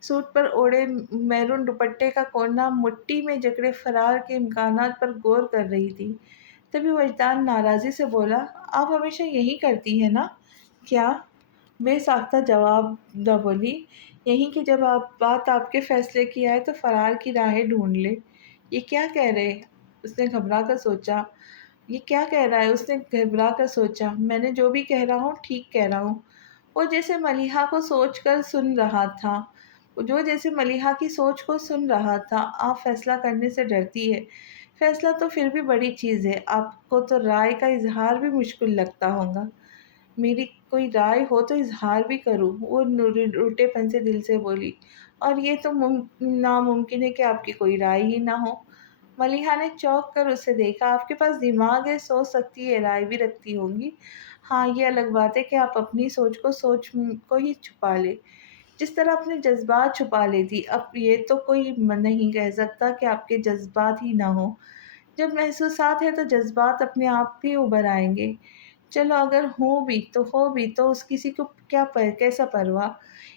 سوٹ پر اوڑھے میرون دوپٹے کا کونا مٹھی میں جکڑے فرار کے امکانات پر غور کر رہی تھی۔ تبھی وجدان ناراضی سے بولا، آپ ہمیشہ یہی کرتی ہیں نا؟ کیا؟ بے ساختہ جواب نہ بولی، یہی کہ جب بات آپ کے فیصلے کی آئے تو فرار کی راہیں ڈھونڈ لے۔ یہ کیا کہہ رہے؟ اس نے گھبرا کر سوچا۔ یہ کیا کہہ رہا ہے؟ اس نے گھبرا کر سوچا۔ میں نے جو بھی کہہ رہا ہوں ٹھیک کہہ رہا ہوں۔ وہ جیسے ملیحہ کو سوچ کر سن رہا تھا، جو جیسے ملیحہ کی سوچ کو سن رہا تھا۔ آپ فیصلہ کرنے سے ڈرتی ہے، فیصلہ تو پھر بھی بڑی چیز ہے، آپ کو تو رائے کا اظہار بھی مشکل لگتا ہوگا۔ میری کوئی رائے ہو تو اظہار بھی کروں، وہ روٹے پن سے دل سے بولی، اور یہ تو ناممکن ہے کہ آپ کی کوئی رائے ہی نہ ہو۔ ملیحہ نے چونک کر اسے دیکھا۔ آپ کے پاس دماغ ہے، سوچ سکتی ہے، رائے بھی رکھتی ہوں گی۔ ہاں، یہ الگ بات ہے کہ آپ اپنی سوچ کو ہی چھپا لے، جس طرح اپنے جذبات چھپا لیتی۔ اب یہ تو کوئی نہیں کہہ سکتا کہ آپ کے جذبات ہی نہ ہوں۔ جب محسوسات ہیں تو جذبات اپنے آپ ہی ابھر آئیں گے۔ چلو اگر ہو بھی تو اس کسی کو کیسا پرواہ۔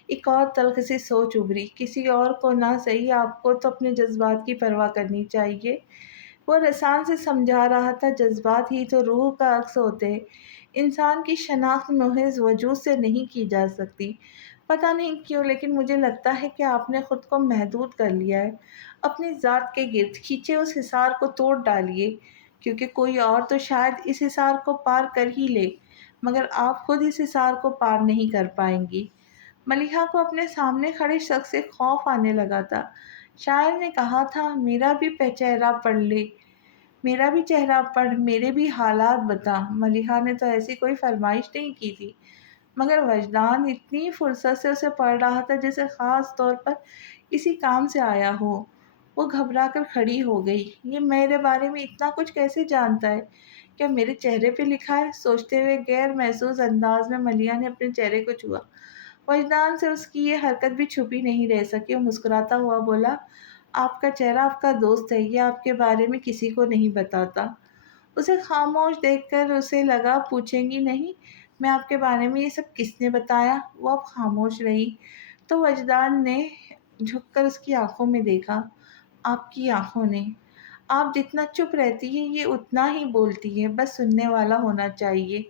ایک اور تلخ سی سوچ ابھری، کسی اور کو نہ صحیح آپ کو تو اپنے جذبات کی پرواہ کرنی چاہیے۔ وہ رسان سے سمجھا رہا تھا، جذبات ہی تو روح کا عکس ہوتے ہیں، انسان کی شناخت محض وجود سے نہیں کی جا سکتی، پتہ نہیں کیوں لیکن مجھے لگتا ہے کہ آپ نے خود کو محدود کر لیا ہے۔ اپنی ذات کے گرد کھینچے اس حصار کو توڑ ڈالیے، کیونکہ کوئی اور تو شاید اس حصار کو پار کر ہی لے، مگر آپ خود اس حصار کو پار نہیں کر پائیں گی۔ ملیحہ کو اپنے سامنے کھڑے شخص سے خوف آنے لگا تھا۔ شاعر نے کہا تھا، میرا بھی چہرہ پڑھ لے، میرا بھی چہرہ پڑھ، میرے بھی حالات بتا۔ ملیحہ نے تو ایسی کوئی فرمائش نہیں کی تھی، مگر وجدان اتنی فرصت سے اسے پڑھ رہا تھا جیسے خاص طور پر اسی کام سے آیا ہو۔ وہ گھبرا کر کھڑی ہو گئی۔ یہ میرے بارے میں اتنا کچھ کیسے جانتا ہے؟ کیا میرے چہرے پہ لکھا ہے؟ سوچتے ہوئے غیر محسوس انداز میں ملیحہ نے اپنے چہرے کو چھوا۔ وجدان سے اس کی یہ حرکت بھی چھپی نہیں رہ سکی۔ وہ مسکراتا ہوا بولا، آپ کا چہرہ آپ کا دوست ہے، یہ آپ کے بارے میں کسی کو نہیں بتاتا۔ اسے خاموش دیکھ کر اسے لگا پوچھیں گی نہیں، میں آپ کے بارے میں یہ سب کس نے بتایا؟ وہ اب خاموش رہی تو وجدان نے جھک کر اس کی آنکھوں میں دیکھا۔ آپ کی آنکھوں نے۔ آپ جتنا چپ رہتی ہے یہ اتنا ہی بولتی ہے، بس سننے والا ہونا چاہیے۔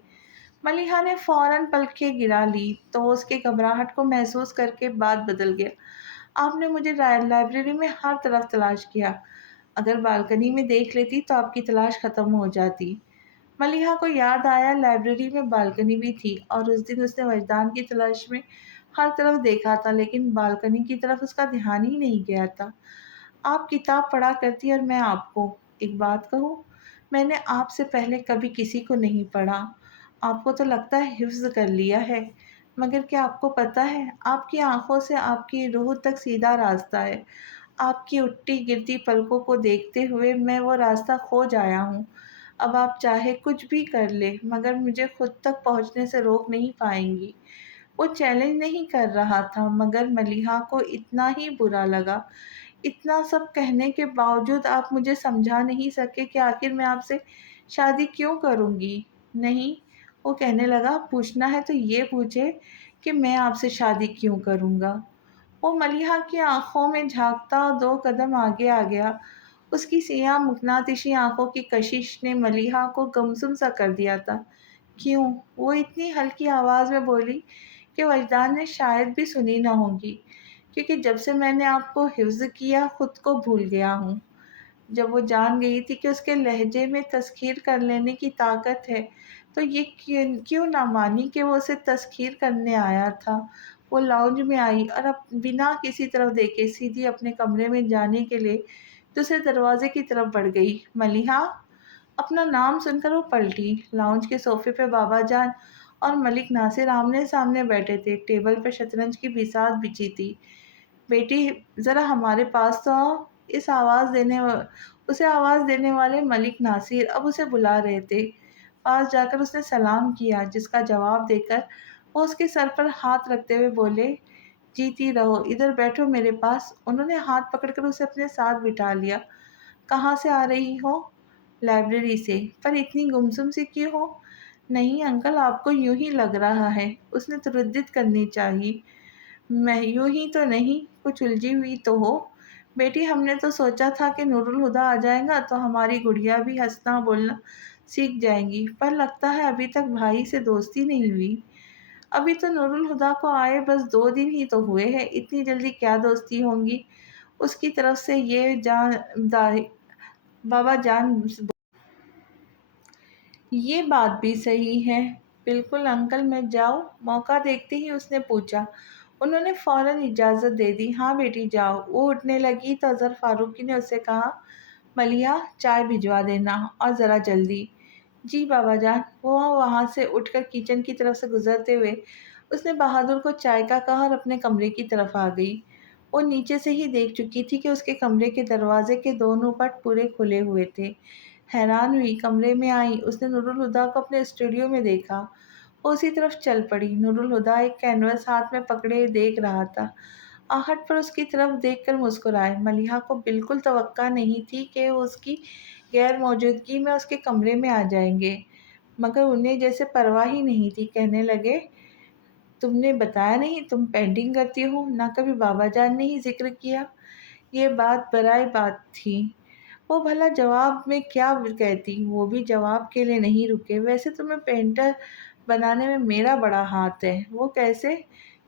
ملیحہ نے فوراً پلکیں گرا لی تو اس کے گھبراہٹ کو محسوس کر کے بات بدل گیا۔ آپ نے مجھے لائبریری میں ہر طرف تلاش کیا، اگر بالکنی میں دیکھ لیتی تو آپ کی تلاش ختم ہو جاتی۔ ملیحہ کو یاد آیا لائبریری میں بالکنی بھی تھی اور اس دن اس نے وجدان کی تلاش میں ہر طرف دیکھا تھا، لیکن بالکنی کی طرف اس کا دھیان ہی نہیں گیا تھا۔ آپ کتاب پڑھا کرتی اور میں آپ کو ایک بات کہوں، میں نے آپ سے پہلے کبھی کسی کو نہیں پڑھا۔ آپ کو تو لگتا ہے حفظ کر لیا ہے، مگر کیا آپ کو پتہ ہے آپ کی آنکھوں سے آپ کی روح تک سیدھا راستہ ہے۔ آپ کی اٹھتی گرتی پلکوں کو دیکھتے ہوئے میں وہ راستہ کھو جایا ہوں۔ اب آپ چاہے کچھ بھی کر لے مگر مجھے خود تک پہنچنے سے روک نہیں پائیں گی۔ وہ چیلنج نہیں کر رہا تھا، مگر ملیحہ کو اتنا ہی برا لگا۔ اتنا سب کہنے کے باوجود آپ مجھے سمجھا نہیں سکے کہ آخر میں آپ سے شادی کیوں کروں گی؟ نہیں، وہ کہنے لگا، پوچھنا ہے تو یہ پوچھے کہ میں آپ سے شادی کیوں کروں گا۔ وہ ملیحہ کی آنکھوں میں جھانکتا اور 2 قدم آگے آ گیا۔ اس کی سیاہ مقناطیسی آنکھوں کی کشش نے ملیحہ کو گمسم سا کر دیا تھا۔ کیوں؟ وہ اتنی ہلکی آواز میں بولی کہ وجدان نے شاید بھی سنی نہ ہوگی۔ کیونکہ جب سے میں نے آپ کو حفظ کیا خود کو بھول گیا ہوں۔ جب وہ جان گئی تھی کہ اس کے لہجے میں تسخیر کر لینے کی طاقت ہے تو یہ کیوں نہ مانی کہ وہ اسے تسخیر کرنے آیا تھا۔ وہ لاؤنج میں آئی اور اب بنا کسی طرف دیکھے سیدھی اپنے کمرے میں جانے کے لیے دوسرے دروازے کی طرف بڑھ گئی۔ ملیحہ! اپنا نام سن کر وہ پلٹی۔ لاؤنج کے صوفے پہ بابا جان اور ملک ناصر آمنے سامنے بیٹھے تھے۔ ٹیبل پر شطرنج کی بساط بچھی تھی۔ بیٹی ذرا ہمارے پاس تو آؤ۔ اسے آواز دینے والے ملک ناصر اب اسے بلا رہے تھے۔ پاس جا کر اس نے سلام کیا، جس کا جواب دے کر وہ اس کے سر پر ہاتھ رکھتے ہوئے بولے، جیتی رہو، ادھر بیٹھو میرے پاس۔ انہوں نے ہاتھ پکڑ کر اسے اپنے ساتھ بٹھا لیا۔ کہاں سے آ رہی ہو؟ لائبریری سے۔ پر اتنی گمسم سی کیوں ہو؟ نہیں انکل، آپ کو یوں ہی لگ رہا ہے، اس نے تردد کرنی چاہی۔ میں یوں ہی تو نہیں، کچھ الجھی ہوئی تو ہو۔ بیٹی ہم نے تو سوچا تھا کہ نور الہدیٰ آ جائے گا تو ہماری گڑیا بھی ہنسنا بولنا سیکھ جائیں گی، پر لگتا ہے ابھی تک بھائی سے دوستی نہیں ہوئی۔ ابھی تو نور الہدیٰ کو آئے بس 2 دن ہی تو ہوئے ہیں، اتنی جلدی کیا دوستی ہوں گی اس کی طرف سے؟ بابا جان یہ بات بھی صحیح ہے۔ بالکل انکل، میں جاؤں؟ موقع دیکھتے ہی اس نے پوچھا۔ انہوں نے فوراً اجازت دے دی۔ ہاں بیٹی جاؤ۔ وہ اٹھنے لگی تو اظہر فاروقی نے اس سے کہا، ملیحہ چائے بھجوا دینا اور ذرا جلدی۔ جی بابا جان۔ وہ وہاں سے اٹھ کر کچن کی طرف سے گزرتے ہوئے اس نے بہادر کو چائے کا کہا اور اپنے کمرے کی طرف آ گئی۔ وہ نیچے سے ہی دیکھ چکی تھی کہ اس کے کمرے کے دروازے کے دونوں پٹ پورے کھلے ہوئے تھے۔ حیران ہوئی، کمرے میں آئی، اس نے نور الہدیٰ کو اپنے اسٹوڈیو میں دیکھا۔ وہ اسی طرف چل پڑی۔ نور الہدیٰ ایک کینوس ہاتھ میں پکڑے دیکھ رہا تھا۔ آہٹ پر اس کی طرف دیکھ کر مسکرائے۔ ملیحہ کو بالکل توقع نہیں تھی کہ وہ اس کی غیر موجودگی میں اس کے کمرے میں آ جائیں گے، مگر انہیں جیسے پرواہ ہی نہیں تھی۔ کہنے لگے، تم نے بتایا نہیں تم پینٹنگ کرتی ہو؟ نہ کبھی بابا جان نے ہی ذکر کیا۔ یہ بات برائے بات تھی۔ وہ بھلا جواب میں کیا کہتی؟ وہ بھی جواب کے لیے نہیں رکے۔ ویسے تمہیں پینٹر بنانے میں میرا بڑا ہاتھ ہے۔ وہ کیسے؟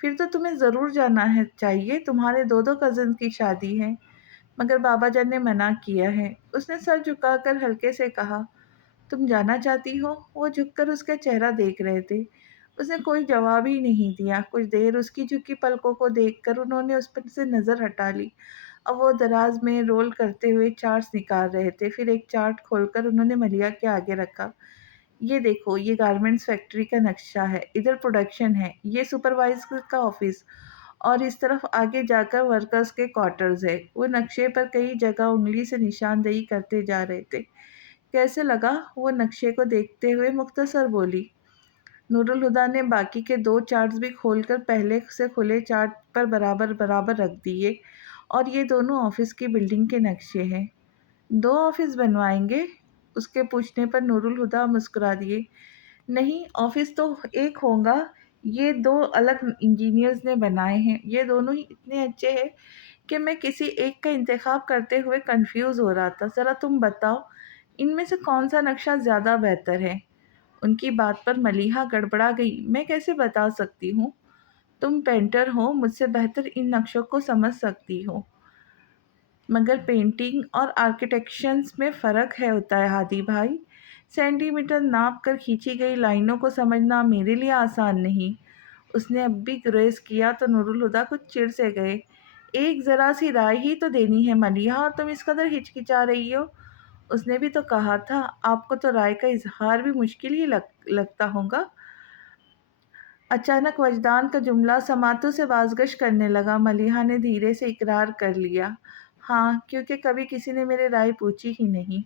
پھر تو تمہیں ضرور جانا ہے چاہیے، تمہارے دو دو کزن کی شادی ہے۔ مگر بابا جان نے منع کیا ہے۔ اس نے سر جھکا کر ہلکے سے کہا، تم جانا چاہتی ہو؟ وہ جھک کر اس کا چہرہ دیکھ رہے تھے۔ اس نے کوئی جواب ہی نہیں دیا۔ کچھ دیر اس کی جھکی پلکوں کو دیکھ کر انہوں نے اس پر سے نظر ہٹا لی۔ اب وہ دراز میں رول کرتے ہوئے چارٹس نکال رہے تھے۔ پھر ایک چارٹ کھول کر انہوں نے ملیا کے آگے رکھا۔ یہ دیکھو، یہ گارمنٹس فیکٹری کا نقشہ ہے، ادھر پروڈکشن ہے، یہ سپروائزر کا آفس، اور اس طرف آگے جا کر ورکرز کے کوارٹرز ہے۔ وہ نقشے پر کئی جگہ انگلی سے نشاندہی کرتے جا رہے تھے۔ کیسے لگا؟ وہ نقشے کو دیکھتے ہوئے مختصر بولی۔ نور الہدیٰ نے باقی کے دو چارٹس بھی کھول کر پہلے سے کھلے چارٹ پر برابر برابر رکھ دیے، اور یہ دونوں آفس کی بلڈنگ کے نقشے ہیں۔ دو آفس بنوائیں گے؟ اس کے پوچھنے پر نور الہدیٰ مسکرا دیے۔ نہیں، آفس تو ایک ہوگا، یہ دو الگ انجینئرز نے بنائے ہیں، یہ دونوں ہی اتنے اچھے ہیں کہ میں کسی ایک کا انتخاب کرتے ہوئے کنفیوز ہو رہا تھا۔ ذرا تم بتاؤ، ان میں سے کون سا نقشہ زیادہ بہتر ہے؟ ان کی بات پر ملیحہ گڑبڑا گئی۔ میں کیسے بتا سکتی ہوں؟ تم پینٹر ہو، مجھ سے بہتر ان نقشوں کو سمجھ سکتی ہو۔ مگر پینٹنگ اور آرکیٹیکچرز میں فرق ہوتا ہے ہادی بھائی۔ سینٹی میٹر ناپ کر کھینچی گئی لائنوں کو سمجھنا میرے لیے آسان نہیں۔ اس نے اب بھی گریز کیا تو نور الہدیٰ کچھ چڑ سے گئے۔ ایک ذرا سی رائے ہی تو دینی ہے ملیحہ، اور تم اس قدر ہچکچا رہی ہو۔ اس نے بھی تو کہا تھا، آپ کو تو رائے کا اظہار بھی مشکل ہی لگتا ہوگا۔ اچانک وجدان کا جملہ سماعتوں سے بازگشت کرنے لگا۔ ملیحہ نے دھیرے سے اقرار کر لیا، ہاں، کیونکہ کبھی کسی نے میری رائے پوچھی ہی نہیں۔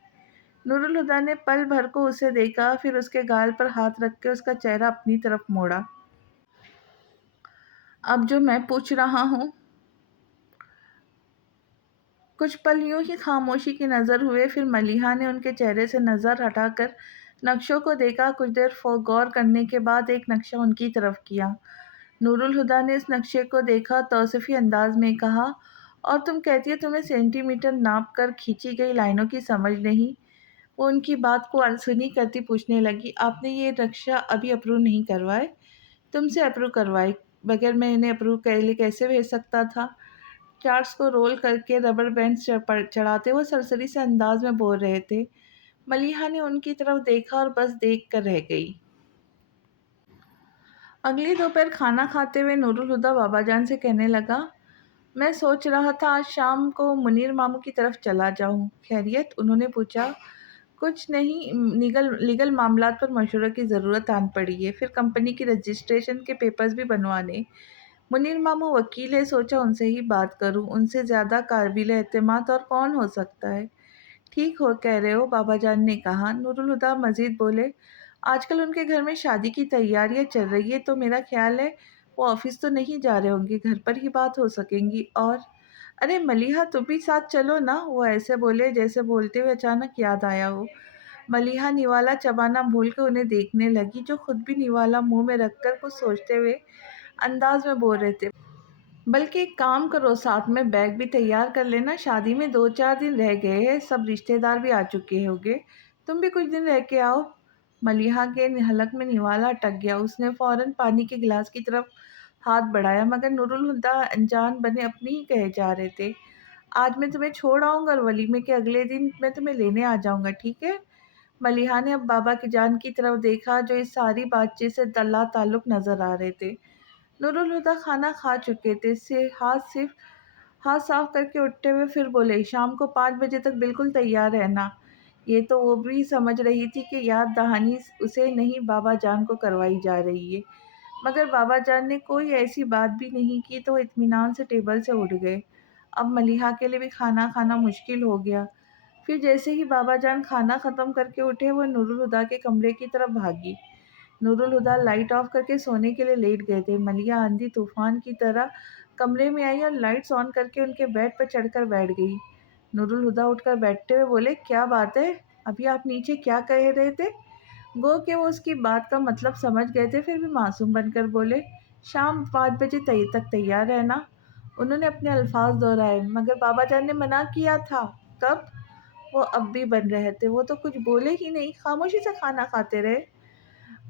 نور الہدیٰ نے پل بھر کو اسے دیکھا، پھر اس کے گال پر ہاتھ رکھ کے اس کا چہرہ اپنی طرف موڑا۔ اب جو میں پوچھ رہا ہوں۔ کچھ پل یوں ہی خاموشی کی نظر ہوئے، پھر ملیحہ نے ان کے چہرے سے نظر ہٹا کر نقشوں کو دیکھا۔ کچھ دیر غور کرنے کے بعد ایک نقشہ ان کی طرف کیا۔ نور الہدیٰ نے اس نقشے کو دیکھا، توصیفی انداز میں کہا، اور تم کہتی ہو تمہیں سینٹی میٹر ناپ کر کھینچی گئی لائنوں کی سمجھ نہیں؟ وہ ان کی بات کو انسنی کرتی پوچھنے لگی، آپ نے یہ نقشہ ابھی اپروو نہیں کروائے؟ تم سے اپروو کروائے بغیر میں انہیں اپروو کے لیے کیسے بھیج سکتا تھا؟ چارٹس کو رول کر کے ربر بینڈز چڑھاتے وہ سرسری سے انداز میں بول رہے تھے۔ ملیحہ نے ان کی طرف دیکھا اور بس دیکھ کر رہ گئی۔ اگلی دوپہر کھانا کھاتے ہوئے نور الہدیٰ بابا جان سے کہنے لگا، میں سوچ رہا تھا آج شام کو منیر ماموں کی طرف چلا جاؤں۔ خیریت؟ انہوں نے پوچھا۔ کچھ نہیں، لیگل معاملات پر مشورے کی ضرورت آن پڑی ہے، پھر کمپنی کی رجسٹریشن کے پیپرز بھی بنوانے۔ منیر ماموں وکیل ہے، سوچا ان سے ہی بات کروں، ان سے زیادہ قابل اعتماد اور کون ہو سکتا ہے؟ ٹھیک ہو کہہ رہے ہو، بابا جان نے کہا۔ نور الہدیٰ مزید بولے، آج کل ان کے گھر میں شادی کی تیاریاں چل رہی ہے، تو میرا خیال ہے وہ آفس تو نہیں جا رہے ہوں گے، گھر پر ہی بات ہو سکیں گی۔ اور ارے ملیحہ، تم بھی ساتھ چلو نا، وہ ایسے بولے جیسے بولتے ہوئے اچانک یاد آیا ہو۔ ملیحہ نوالا چبانا بھول کے انہیں دیکھنے لگی، جو خود بھی نوالا منہ میں رکھ کر کچھ سوچتے ہوئے انداز میں بول رہے تھے۔ بلکہ ایک کام کرو، ساتھ میں بیگ بھی تیار کر لینا، شادی میں 2-4 دن رہ گئے ہیں، سب رشتے دار بھی آ چکے ہوں گے، تم بھی کچھ دن رہ کے آؤ۔ ملیحہ کے حلق میں نوالا اٹک گیا۔ اس نے فوراً پانی کے گلاس کی طرف ہاتھ بڑھایا، مگر نور الہدیٰ انجان بنے اپنی ہی کہے جا رہے تھے، آج میں تمہیں چھوڑ آؤں گا اور ولیمے کے اگلے دن میں تمہیں لینے آ جاؤں گا، ٹھیک ہے؟ ملیحہ نے اب بابا کی جان کی طرف دیکھا، جو اس ساری بات چیت سے لا تعلق نظر آ رہے تھے۔ نور الہدیٰ کھانا کھا چکے تھے، ہاتھ صاف کر کے اٹھتے ہوئے پھر بولے، شام کو 5 بجے تک بالکل تیار رہنا۔ یہ تو وہ بھی سمجھ رہی تھی کہ یاد دہانی اسے نہیں بابا جان کو کروائی جا رہی ہے، مگر بابا جان نے کوئی ایسی بات بھی نہیں کی تو وہ اطمینان سے ٹیبل سے اٹھ گئے۔ اب ملیحہ کے لیے بھی کھانا کھانا مشکل ہو گیا۔ پھر جیسے ہی بابا جان کھانا ختم کر کے اٹھے، وہ نور الہدیٰ کے کمرے کی طرف بھاگی۔ نور الہدیٰ لائٹ آف کر کے سونے کے لیے لیٹ گئے تھے۔ ملیحہ آندھی طوفان کی طرح کمرے میں آئی اور لائٹس آن کر کے ان کے بیڈ پر چڑھ کر بیٹھ گئی۔ نور الہدیٰ اٹھ کر بیٹھتے ہوئے بولے، کیا بات ہے؟ ابھی آپ نیچے کیا کہہ رہے تھے؟ گو کہ وہ اس کی بات کا مطلب سمجھ گئے تھے، پھر بھی معصوم بن کر بولے، شام 5 بجے تک تیار رہنا۔ انہوں نے اپنے الفاظ دہرائے، مگر بابا جان نے منع کیا تھا۔ کب؟ وہ اب بھی بن رہے تھے، وہ تو کچھ بولے ہی نہیں، خاموشی سے کھانا کھاتے رہے۔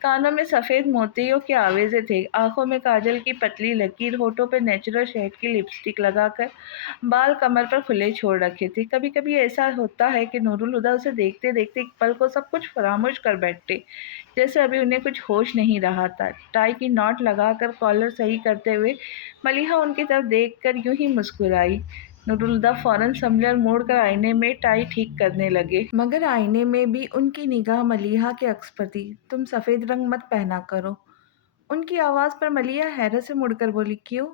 کانوں میں سفید موتیوں کے آویزے تھے، آنکھوں میں کاجل کی پتلی لکیر، ہونٹوں پہ نیچرل شہد کی لپسٹک لگا کر بال کمر پر کھلے چھوڑ رکھے تھے۔ کبھی کبھی ایسا ہوتا ہے کہ نور الہدیٰ اسے دیکھتے دیکھتے ایک پل کو سب کچھ فراموش کر بیٹھتے، جیسے ابھی انہیں کچھ ہوش نہیں رہا تھا۔ ٹائی کی ناٹ لگا کر کالر صحیح کرتے ہوئے ملیحہ ان کی طرف دیکھ کر یوں ہی مسکرائی۔ نور الہدیٰ فوراً سنبھلے اور مڑ کر آئینے میں ٹائی ٹھیک کرنے لگے، مگر آئینے میں بھی ان کی نگاہ ملیحہ کے عکس پر تھی۔ تم سفید رنگ مت پہنا کرو۔ ان کی آواز پر ملیحہ حیرت سے مڑ کر بولی، کیوں؟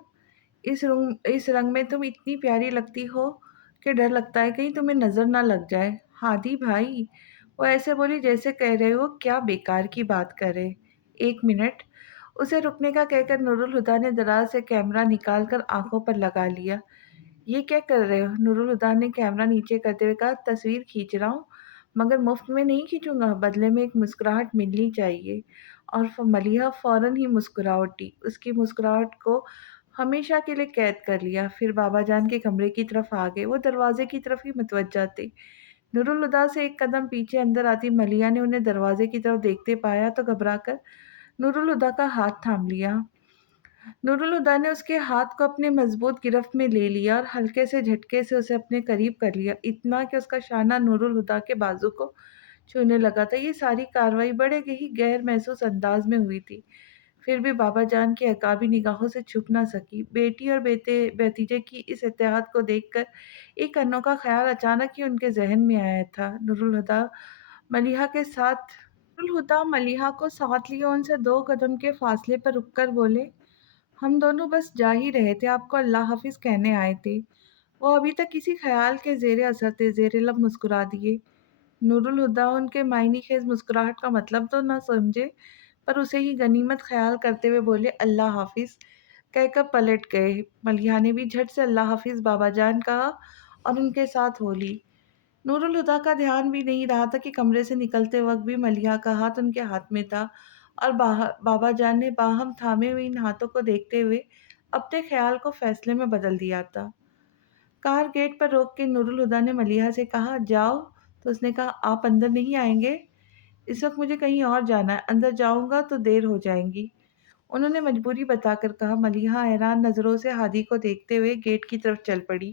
اس رنگ میں تم اتنی پیاری لگتی ہو کہ ڈر لگتا ہے کہیں تمہیں نظر نہ لگ جائے۔ ہادی بھائی، وہ ایسے بولی جیسے کہہ رہے ہو کیا بیکار کی بات کرے۔ ایک منٹ۔ اسے رکنے کا کہہ کر نور الہدیٰ نے دراز سے کیمرہ نکال کر آنکھوں پر لگا لیا۔ یہ کیا کر رہے ہو؟ نور الہدیٰ نے کیمرہ نیچے کرتے ہوئے کہا، تصویر کھینچ رہا ہوں، مگر مفت میں نہیں کھینچوں گا، بدلے میں ایک مسکراہٹ ملنی چاہیے۔ اور ملیحہ فوراً ہی مسکرا اٹھی۔ اس کی مسکراہٹ کو ہمیشہ کے لیے قید کر لیا۔ پھر بابا جان کے کمرے کی طرف آگئے۔ وہ دروازے کی طرف ہی متوجہ تھے۔ نور الہدیٰ سے ایک قدم پیچھے اندر آتی ملیحہ نے انہیں دروازے کی طرف دیکھتے پایا تو گھبرا کر نور الہدیٰ کا ہاتھ تھام لیا۔ نور الہدیٰ نے اس کے ہاتھ کو اپنے مضبوط گرفت میں لے لیا اور ہلکے سے جھٹکے سے اسے اپنے قریب کر لیا، اتنا کہ اس کا شانہ نور الہدیٰ کے بازو کو چھونے لگا تھا۔ یہ ساری کارروائی بڑے ہی غیر محسوس انداز میں ہوئی تھی، پھر بھی بابا جان کی عقابی نگاہوں سے چھپ نہ سکی۔ بیٹی اور بھتیجے کی اس اتحاد کو دیکھ کر ایک انوکھا خیال اچانک ہی ان کے ذہن میں آیا تھا۔ نور الہدیٰ ملیحہ کو ساتھ لیے ان سے 2 قدم کے فاصلے پر رک کر بولے، ہم دونوں بس جا ہی رہے تھے، آپ کو اللہ حافظ کہنے آئے تھے۔ وہ ابھی تک کسی خیال کے زیر اثر تھے، زیر لب مسکرا دیے۔ نور الہدیٰ ان کے معنی خیز مسکراہٹ کا مطلب تو نہ سمجھے، پر اسے ہی غنیمت خیال کرتے ہوئے بولے، اللہ حافظ کہہ کر پلٹ گئے۔ ملیحہ نے بھی جھٹ سے اللہ حافظ بابا جان کہا اور ان کے ساتھ ہو لی۔ نور الہدیٰ کا دھیان بھی نہیں رہا تھا کہ کمرے سے نکلتے وقت بھی ملیحہ کا ہاتھ ان کے ہاتھ میں تھا اور بابا جان نے باہم تھامے ہوئے ان ہاتھوں کو دیکھتے ہوئے اپنے خیال کو فیصلے میں بدل دیا تھا۔ کار گیٹ پر روک کے نور الہدیٰ نے ملیحہ سے کہا، جاؤ؟ تو اس نے کہا، آپ اندر نہیں آئیں گے؟ اس وقت مجھے کہیں اور جانا ہے، اندر جاؤں گا تو دیر ہو جائیں گی، انہوں نے مجبوری بتا کر کہا۔ ملیحہ حیران نظروں سے ہادی کو دیکھتے ہوئے گیٹ کی طرف چل پڑی۔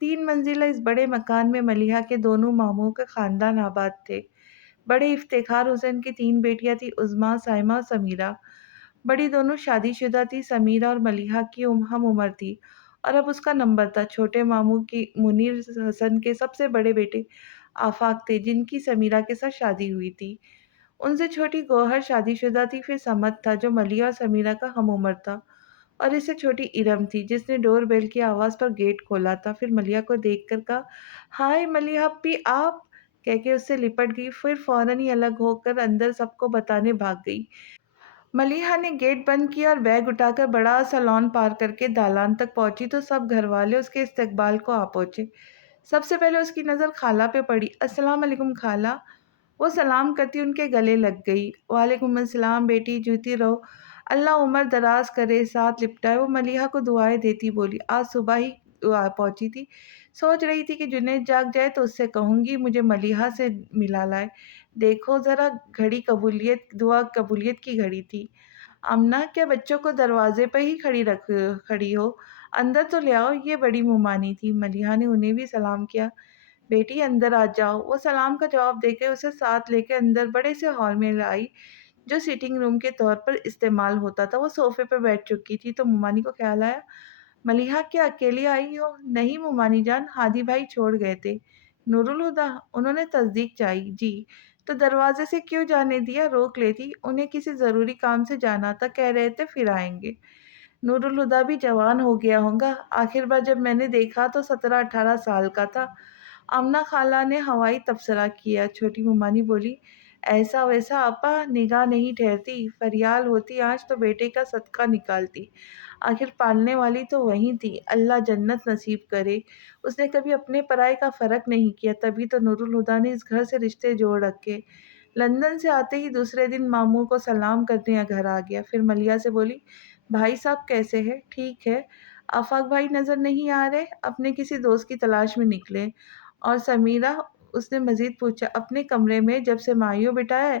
3 منزلہ اس بڑے مکان میں ملیحہ کے دونوں ماموں کے خاندان آباد تھے۔ بڑے افتخار حسین کی 3 بیٹیاں تھیں، عظمیٰ، سائمہ اور سمیرہ۔ بڑی دونوں شادی شدہ تھی، سمیرہ اور ملیحہ کی ہم عمر تھی اور اب اس کا نمبر تھا۔ چھوٹے ماموں کی منیر حسن کے سب سے بڑے بیٹے آفاق تھے، جن کی سمیرہ کے ساتھ شادی ہوئی تھی۔ ان سے چھوٹی گوہر شادی شدہ تھی، پھر سمد تھا جو ملیحہ اور سمیرہ کا ہم عمر تھا، اور اس سے چھوٹی ارم تھی جس نے ڈور بیل کی آواز پر گیٹ کھولا تھا۔ پھر ملیحہ کو دیکھ کر کہا، ہائے ملیحہ اپی، آپ، کہہ کے اس سے لپٹ گئی، پھر فوراً ہی الگ ہو کر اندر سب کو بتانے بھاگ گئی۔ ملیحہ نے گیٹ بند کیا اور بیگ اٹھا کر بڑا سا لان پار کر کے دالان تک پہنچی تو سب گھر والے اس کے استقبال کو آ پہنچے۔ سب سے پہلے اس کی نظر خالہ پہ پڑی۔ السلام علیکم خالہ۔ وہ سلام کرتی ان کے گلے لگ گئی۔ وعلیکم السلام بیٹی، جیتی رہو، اللہ عمر دراز کرے، ساتھ لپٹائے۔ وہ ملیحہ کو دعائیں دیتی بولی، آج صبح ہی پہنچی تھی، سوچ رہی تھی کہ جنید جاگ جائے تو اس سے کہوں گی مجھے ملیحہ سے ملا لائے، دیکھو ذرا گھڑی قبولیت، دعا قبولیت کی گھڑی تھی۔ آمنہ، کیا بچوں کو دروازے پہ ہی کھڑی ہو، اندر تو لے آؤ، یہ بڑی ممانی تھی۔ ملیحہ نے انہیں بھی سلام کیا، بیٹی اندر آ جاؤ۔ وہ سلام کا جواب دے کے اسے ساتھ لے کے اندر بڑے سے ہال میں لائی جو سیٹنگ روم کے طور پر استعمال ہوتا تھا۔ وہ صوفے پہ بیٹھ چکی تھی تو ممانی کو خیال آیا، ملیحہ کیا اکیلی آئی ہو؟ نہیں ممانی جان، ہادی بھائی چھوڑ گئے تھے۔ نور الہدیٰ، انہوں نے تصدیق چاہی، جی۔ تو دروازے سے کیوں جانے دیا؟ روک لیتی، انہیں کسی ضروری کام سے جانا تھا، کہہ رہے تھے پھر آئیں گے۔ نور الہدیٰ بھی جوان ہو گیا ہوگا، آخر بار جب میں نے دیکھا تو 17-18 سال کا تھا، آمنہ خالہ نے ہوائی تبصرہ کیا۔ چھوٹی ممانی بولی، ایسا ویسا آپا، نگاہ نہیں ٹھہرتی، فریال ہوتی آج تو بیٹے کا صدقہ نکالتی، آخر پالنے والی تو وہی تھی، اللہ جنت نصیب کرے۔ اس نے کبھی اپنے پرائے کا فرق نہیں کیا، تبھی تو نور الہدیٰ نے اس گھر سے رشتے جوڑ رکھے۔ لندن سے آتے ہی دوسرے دن ماموں کو سلام کرنے گھر آ گیا۔ پھر ملیحہ سے بولی، بھائی صاحب کیسے ہے؟ ٹھیک ہے۔ آفاق بھائی نظر نہیں آ رہے؟ اپنے کسی دوست کی تلاش میں نکلے؟ اور سمیرہ؟ اس نے مزید پوچھا، اپنے کمرے میں جب سے مائیوں بٹھایا ہے،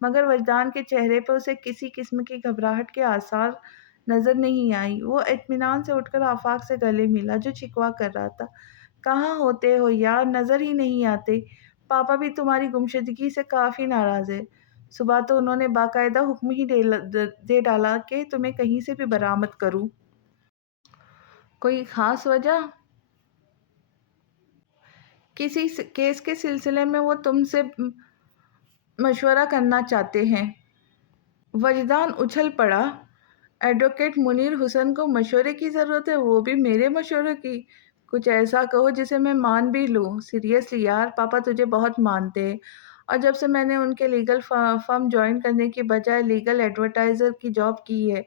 مگر وجدان کے چہرے پہ اسے کسی قسم کی گھبراہٹ کے آثار نظر نہیں آئی۔ وہ اطمینان سے اٹھ کر آفاق سے گلے ملا جو چکوا کر رہا تھا۔ کہاں ہوتے ہو یار، نظر ہی نہیں آتے۔ پاپا بھی تمہاری گمشدگی سے کافی ناراض ہے۔ صبح تو انہوں نے باقاعدہ حکم ہی دے ڈالا کہ تمہیں کہیں سے بھی برآمد کروں۔ کوئی خاص وجہ؟ کسی کیس کے سلسلے میں وہ تم سے مشورہ کرنا چاہتے ہیں۔ وجدان اچھل پڑا۔ ایڈوکیٹ منیر حسن کو مشورے کی ضرورت ہے، وہ بھی میرے مشورے کی؟ کچھ ایسا کہو جسے میں مان بھی لوں۔ سیریسلی یار، پاپا تجھے بہت مانتے ہیں، اور جب سے میں نے ان کے لیگل فرم جوائن کرنے کی بجائے لیگل ایڈورٹائزر کی جاب کی ہے،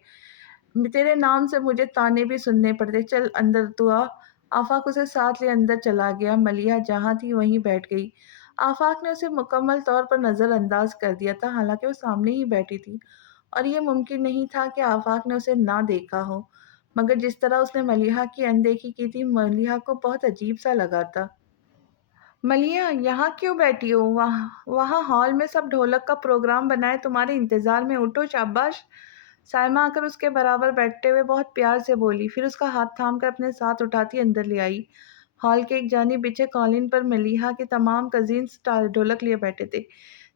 تیرے نام سے مجھے طعنے بھی سننے پڑتے۔ چل اندر تو آ۔ آفاق اسے ساتھ لے اندر چلا گیا۔ ملیحہ جہاں تھی وہیں بیٹھ گئی۔ آفاق نے اسے مکمل طور پر نظر انداز کر دیا تھا، حالانکہ وہ سامنے ہی بیٹھی تھی اور یہ ممکن نہیں تھا کہ آفاق نے اسے نہ دیکھا ہو، مگر جس طرح اس نے ملیحہ کی اندیکھی کی تھی، ملیحہ کو بہت عجیب سا لگا تھا۔ ملیحہ یہاں کیوں بیٹھی ہو؟ وہاں ہال میں سب ڈھولک کا پروگرام بنائے تمہارے انتظار میں، اٹھو شاباش۔ سائمہ آ کر اس کے برابر بیٹھتے ہوئے بہت پیار سے بولی، پھر اس کا ہاتھ تھام کر اپنے ساتھ اٹھاتی اندر لے آئی۔ ہال کے ایک جانب بچھے قالین پر ملیحہ کے تمام کزنز ڈھولک لیے بیٹھے تھے۔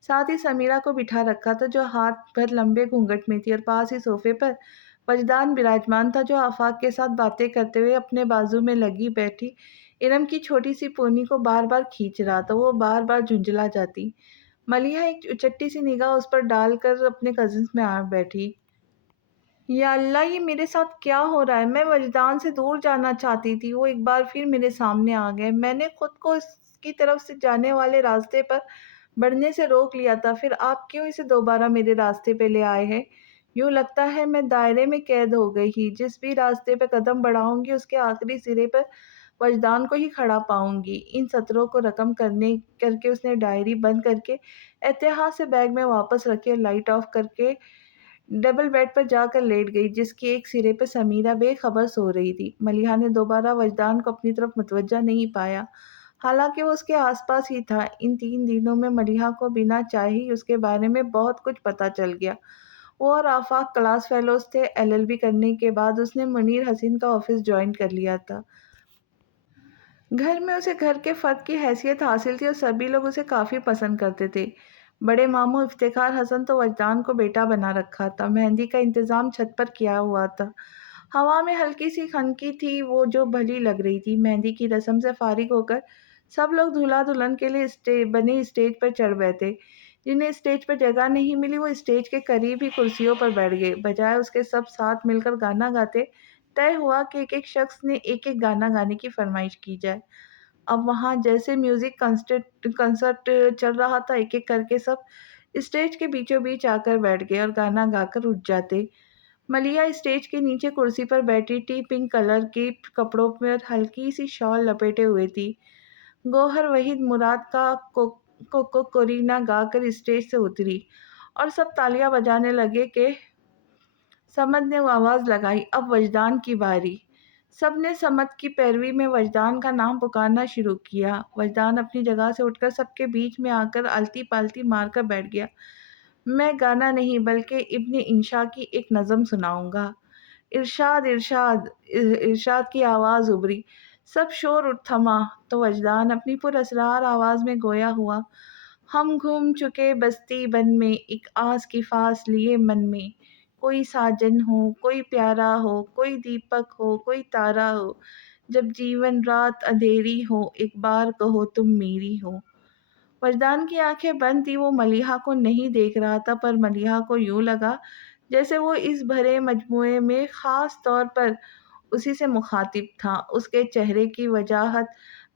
ساتھ ہی سمیرہ کو بٹھا رکھا تھا جو ہاتھ بھر لمبے گھونگھٹ میں تھی، اور پاس ہی صوفے پر وجدان براجمان تھا جو آفاق کے ساتھ باتیں کرتے ہوئے اپنے بازو میں لگی بیٹھی ارم کی چھوٹی سی پونی کو بار بار کھینچ رہا تھا۔ وہ بار بار جھنجھلا جاتی۔ ملیحہ ایک چٹی سی نگاہ اس پر ڈال کر اپنے کزنز میں آ بیٹھی۔ یا اللہ، یہ میرے ساتھ کیا ہو رہا ہے؟ میں وجدان سے دور جانا چاہتی تھی، وہ ایک بار پھر میرے سامنے آ گئے۔ میں نے خود کو اس کی طرف سے جانے والے راستے پر بڑھنے سے روک لیا تھا، پھر آپ کیوں اسے دوبارہ میرے راستے پہ لے آئے ہیں؟ یوں لگتا ہے میں دائرے میں قید ہو گئی ہی، جس بھی راستے پہ قدم بڑھاؤں گی اس کے آخری سرے پر وجدان کو ہی کھڑا پاؤں گی۔ ان سطروں کو رقم کر کے اس نے ڈائری بند کر کے احتیاط سے بیگ میں واپس رکھی اور لائٹ آف کر کے ڈبل بیڈ پر جا کر لیٹ گئی، جس کے ایک سرے پہ سمیرہ بے خبر سو رہی تھی۔ ملیحہ نے دوبارہ وجدان کو اپنی طرف متوجہ نہیں پایا، حالانکہ وہ اس کے آس پاس ہی تھا۔ ان 3 دنوں میں ملیحہ کو بنا چاہے ہی اس کے بارے میں بہت کچھ پتہ چل گیا۔ وہ اور آفاق کلاس فیلوز تھے۔ LLB کرنے کے بعد اس نے منیر حسین کا آفس جوائن کر لیا تھا۔ گھر میں اسے گھر کے فرد کی حیثیت حاصل تھی اور سبھی لوگ اسے کافی پسند کرتے تھے۔ بڑے ماموں افتخار حسن تو وجدان کو بیٹا بنا رکھا تھا۔ مہندی کا انتظام چھت پر کیا ہوا تھا۔ ہوا میں ہلکی سی خنکی تھی وہ جو بھلی لگ رہی تھی۔ مہندی کی رسم سے فارغ ہو کر سب لوگ دولہا دلہن کے لیے بنے اسٹیج پر چڑھ بیٹھے۔ جنہیں اسٹیج پر جگہ نہیں ملی وہ اسٹیج کے قریب ہی کرسیوں پر بیٹھ گئے۔ بجائے اس کے سب ساتھ مل کر گانا گاتے، طے ہوا کہ ایک ایک شخص نے ایک ایک گانا گانے کی فرمائش کی جائے۔ اب وہاں جیسے میوزک کنسرٹ چل رہا تھا، ایک ایک کر کے سب اسٹیج کے بیچوں بیچ آ کر بیٹھ گئے اور گانا گا کر اٹھ جاتے۔ ملیحہ اسٹیج کے نیچے کرسی پر بیٹھی تھی، پنک کلر کے کپڑوں پر ہلکی سی شال لپیٹے ہوئے تھی۔ گوہر وحید مراد کا کوکو کورینا گا کر اسٹیج سے اتری اور سب تالیاں بجانے لگے کہ سمد نے آواز لگائی، اب وجدان کی باری۔ سب نے سمد کی پیروی میں وجدان کا نام پکارنا شروع کیا۔ وجدان اپنی جگہ سے اٹھ کر سب کے بیچ میں آ کر الٹی پالٹی مار کر بیٹھ گیا۔ میں گانا نہیں بلکہ ابن انشا کی ایک نظم سناؤں گا۔ ارشاد ارشاد ارشاد کی آواز ابھری۔ سب شور اٹھ تھما تو وجدان اپنی پر اسرار آواز میں گویا ہوا، ہم گھوم چکے بستی بن میں، ایک آس کی فاس لیے من میں، کوئی ساجن ہو کوئی پیارا ہو، کوئی دیپک ہو کوئی تارا ہو، جب جیون رات اندھیری ہو، ایک بار کہو تم میری ہو۔ وجدان کی آنکھیں بند تھی، وہ ملیحہ کو نہیں دیکھ رہا تھا، پر ملیحہ کو یوں لگا جیسے وہ اس بھرے مجموعے میں خاص طور پر اسی سے مخاطب تھا۔ اس کے چہرے کی وجاہت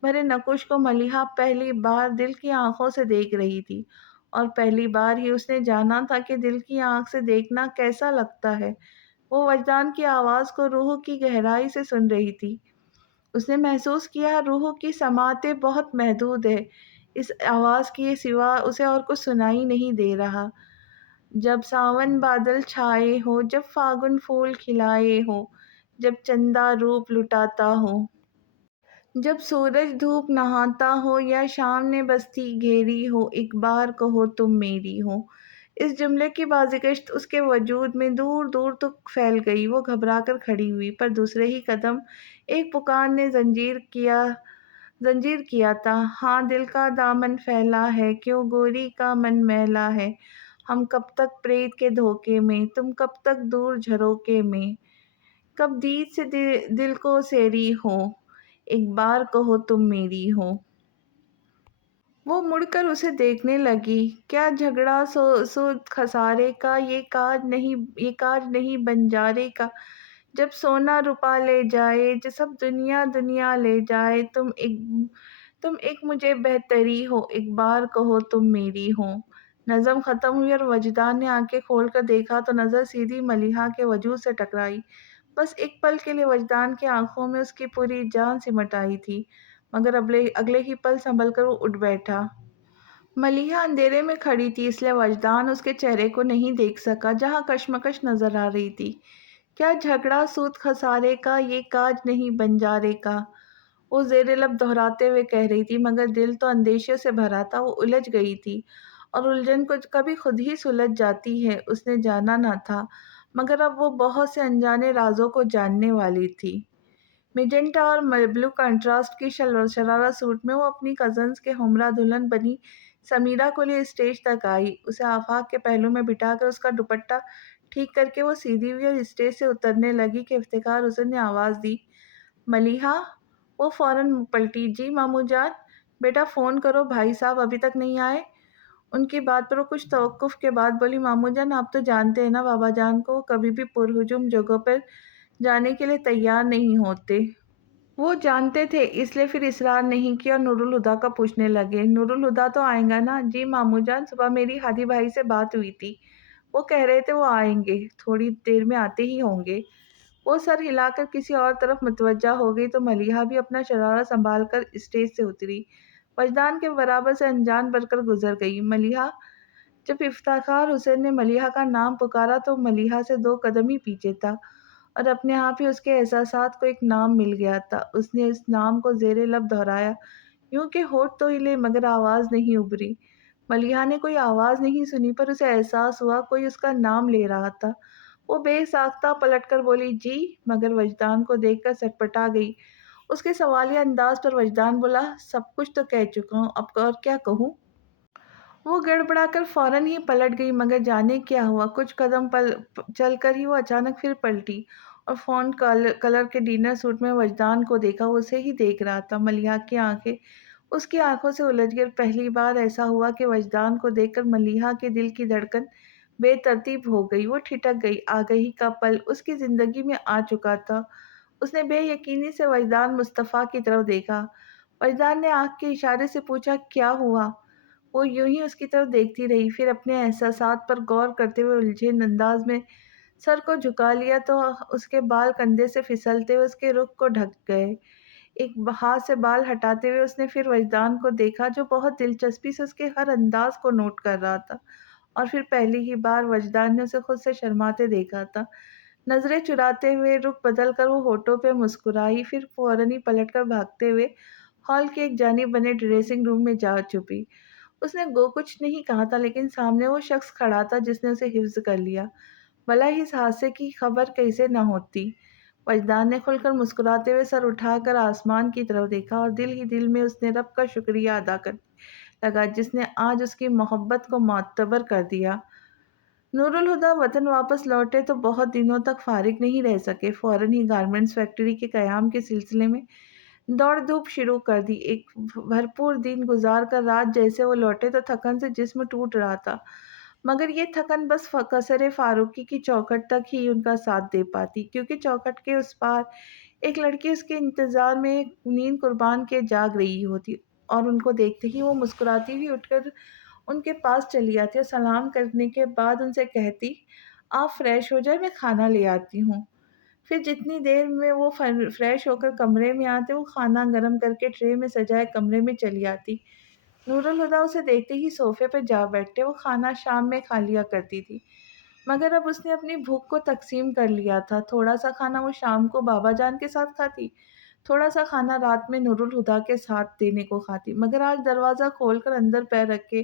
بھرے نقوش کو ملیحہ پہلی بار دل کی آنکھوں سے دیکھ رہی تھی، اور پہلی بار ہی اس نے جانا تھا کہ دل کی آنکھ سے دیکھنا کیسا لگتا ہے۔ وہ وجدان کی آواز کو روح کی گہرائی سے سن رہی تھی۔ اس نے محسوس کیا روح کی سماعتیں بہت محدود ہے، اس آواز کے سوا اسے اور کچھ سنائی نہیں دے رہا۔ جب ساون بادل چھائے ہو، جب فاگن پھول کھلائے ہو، جب چندہ روپ لٹاتا ہو، جب سورج دھوپ نہاتا ہو یا شام نے بستی گھیری ہو، ایک بار کہو تم میری ہو۔ اس جملے کی بازگشت اس کے وجود میں دور دور تک پھیل گئی۔ وہ گھبرا کر کھڑی ہوئی، پر دوسرے ہی قدم ایک پکار نے زنجیر کیا تھا۔ ہاں دل کا دامن پھیلا ہے، کیوں گوری کا من میلا ہے، ہم کب تک پریت کے دھوکے میں، تم کب تک دور جھروکے میں، کب دید سے دل کو سیری ہو، ایک بار کہو تم میری ہو۔ وہ مڑ کر اسے دیکھنے لگی۔ کیا جھگڑا سود خسارے کا، یہ کاج نہیں بنجارے کا، جب سونا روپا لے جائے، سب دنیا دنیا لے جائے، تم ایک مجھے بہتری ہو، ایک بار کہو تم میری ہو۔ نظم ختم ہوئی اور وجدان نے آنکھیں کھول کر دیکھا تو نظر سیدھی ملیحہ کے وجود سے ٹکرائی۔ بس ایک پل کے لیے وجدان کی آنکھوں میں اس کی پوری جان سمٹ آئی تھی، مگر اگلے ہی پل سنبھل کر وہ اٹھ بیٹھا۔ ملیحہ اندھیرے میں کھڑی تھی، اس لیے وجدان اس کے چہرے کو نہیں دیکھ سکا جہاں کشمکش نظر آ رہی تھی۔ کیا جھگڑا سود خسارے کا، یہ کاج نہیں بنجارے کا، وہ زیر لب دہراتے ہوئے کہہ رہی تھی، مگر دل تو اندیشے سے بھرا تھا۔ وہ الجھ گئی تھی، اور الجھن کو کبھی خود ہی سلجھ جاتی ہے، اس نے جانا نہ تھا، مگر اب وہ بہت سے انجانے رازوں کو جاننے والی تھی۔ میجنٹا اور بلو کنٹراسٹ کی شرارہ سوٹ میں وہ اپنی کزنز کے ہمراہ دلہن بنی سمیرہ کو لیے اسٹیج تک آئی۔ اسے آفاق کے پہلو میں بٹھا کر اس کا دوپٹہ ٹھیک کر کے وہ سیدھی ہوئی اور اسٹیج سے اترنے لگی کہ افتخار حسن نے آواز دی، ملیحہ! وہ فوراً پلٹی، جی ماموں جان۔ بیٹا فون کرو، بھائی صاحب ابھی تک نہیں آئے۔ ان کی بات پر وہ کچھ توقف کے بعد بولی، ماموں جان آپ تو جانتے ہیں نا بابا جان کو، وہ کبھی بھی پرہجوم جگہوں پر جانے کے لیے تیار نہیں ہوتے۔ وہ جانتے تھے، اس لیے پھر اصرار نہیں کیا اور نور الہدیٰ کا پوچھنے لگے، نور الہدیٰ تو آئیں گا نا؟ جی ماموں جان، صبح میری ہادی بھائی سے بات ہوئی تھی، وہ کہہ رہے تھے وہ آئیں گے، تھوڑی دیر میں آتے ہی ہوں گے۔ وہ سر ہلا کر کسی اور طرف متوجہ ہو گئی تو ملیحہ بھی اپنا شرارہ سنبھال کر اسٹیج سے اتری، وجدان کے برابر سے انجان بن کر گزر گئی۔ ملیحہ! جب افتخار حسین نے ملیحہ کا نام پکارا تو ملیحہ سے 2 قدم ہی پیچھے تھا، اور اپنے آپ ہی اس کے احساسات کو ایک نام مل گیا تھا۔ اس نے اس نام کو زیر لب دہرایا، یوں کہ ہونٹ تو ہلے مگر آواز نہیں ابھری۔ ملیحہ نے کوئی آواز نہیں سنی، پر اسے احساس ہوا کوئی اس کا نام لے رہا تھا۔ وہ بے ساختہ پلٹ کر بولی، جی، مگر وجدان کو دیکھ کر سٹپٹا گئی۔ اس کے سوالیہ انداز پر وجدان بولا، سب کچھ تو کہہ چکا ہوں، اب اور کیا کہوں؟ وہ گڑبڑا کر فوراً ہی پلٹ گئی، مگر جانے کیا ہوا، کچھ قدم چل کر ہی وہ اچانک پھر پلٹی اور فون کلر کے ڈنر سوٹ میں وجدان کو دیکھا۔ وہ اسے ہی دیکھ رہا تھا۔ ملیحہ کی آنکھیں اس کی آنکھوں سے الجھ گئی۔ پہلی بار ایسا ہوا کہ وجدان کو دیکھ کر ملیحہ کے دل کی دھڑکن بے ترتیب ہو گئی۔ وہ ٹھٹک گئی۔ آگہی کا پل اس کی زندگی میں آ چکا تھا۔ اس نے بے یقینی سے وجدان مصطفیٰ کی طرف دیکھا۔ وجدان نے آنکھ کے اشارے سے پوچھا، کیا ہوا؟ وہ یوں ہی اس کی طرف دیکھتی رہی، پھر اپنے احساسات پر غور کرتے ہوئے الجھے انداز میں سر کو جھکا لیا تو اس کے بال کندھے سے پھسلتے ہوئے اس کے رخ کو ڈھک گئے۔ ایک ہاتھ سے بال ہٹاتے ہوئے اس نے پھر وجدان کو دیکھا، جو بہت دلچسپی سے اس کے ہر انداز کو نوٹ کر رہا تھا، اور پھر پہلی ہی بار وجدان نے اسے خود سے شرماتے دیکھا تھا۔ نظریں چراتے ہوئے رخ بدل کر وہ ہونٹوں پہ مسکرائی، پھر فوراً ہی پلٹ کر بھاگتے ہوئے ہال کی ایک جانب بنے ڈریسنگ روم میں جا چھپی۔ اس نے گو کچھ نہیں کہا تھا، لیکن سامنے وہ شخص کھڑا تھا جس نے اسے حفظ کر لیا، بھلا ہی اس حادثے کی خبر کیسے نہ ہوتی۔ وجدان نے کھل کر مسکراتے ہوئے سر اٹھا کر آسمان کی طرف دیکھا، اور دل ہی دل میں اس نے رب کا شکریہ ادا کرنے لگا جس نے آج اس کی محبت کو معتبر کر دیا۔ نور الہدیٰ وطن واپس لوٹے تو بہت دنوں تک فارغ نہیں رہ سکے۔ فوراً ہی گارمنٹس فیکٹری کے قیام کے سلسلے میں دوڑ دھوپ شروع کر دی۔ ایک بھرپور دن گزار کر رات جیسے وہ لوٹے تو تھکن سے جسم ٹوٹ رہا تھا، مگر یہ تھکن بس قصر فاروقی کی چوکھٹ تک ہی ان کا ساتھ دے پاتی، کیونکہ چوکھٹ کے اس پار ایک لڑکی اس کے انتظار میں نیند قربان کے جاگ رہی ہوتی، اور ان کو دیکھتے ہی وہ مسکراتی ہوئی اٹھ کر ان کے پاس چلی آتی اور سلام کرنے کے بعد ان سے کہتی، آپ فریش ہو جائے، میں کھانا لے آتی ہوں۔ پھر جتنی دیر میں وہ فریش ہو کر کمرے میں آتے، وہ کھانا گرم کر کے ٹرے میں سجائے کمرے میں چلی آتی۔ نور الہدیٰ اسے دیکھتے ہی صوفے پہ جا بیٹھتے۔ وہ کھانا شام میں کھا لیا کرتی تھی، مگر اب اس نے اپنی بھوک کو تقسیم کر لیا تھا۔ تھوڑا سا کھانا وہ شام کو بابا جان کے ساتھ کھاتی، تھوڑا سا کھانا رات میں نور الہدیٰ کے ساتھ دینے کو کھاتی، مگر آج دروازہ کھول کر اندر پیر رکھے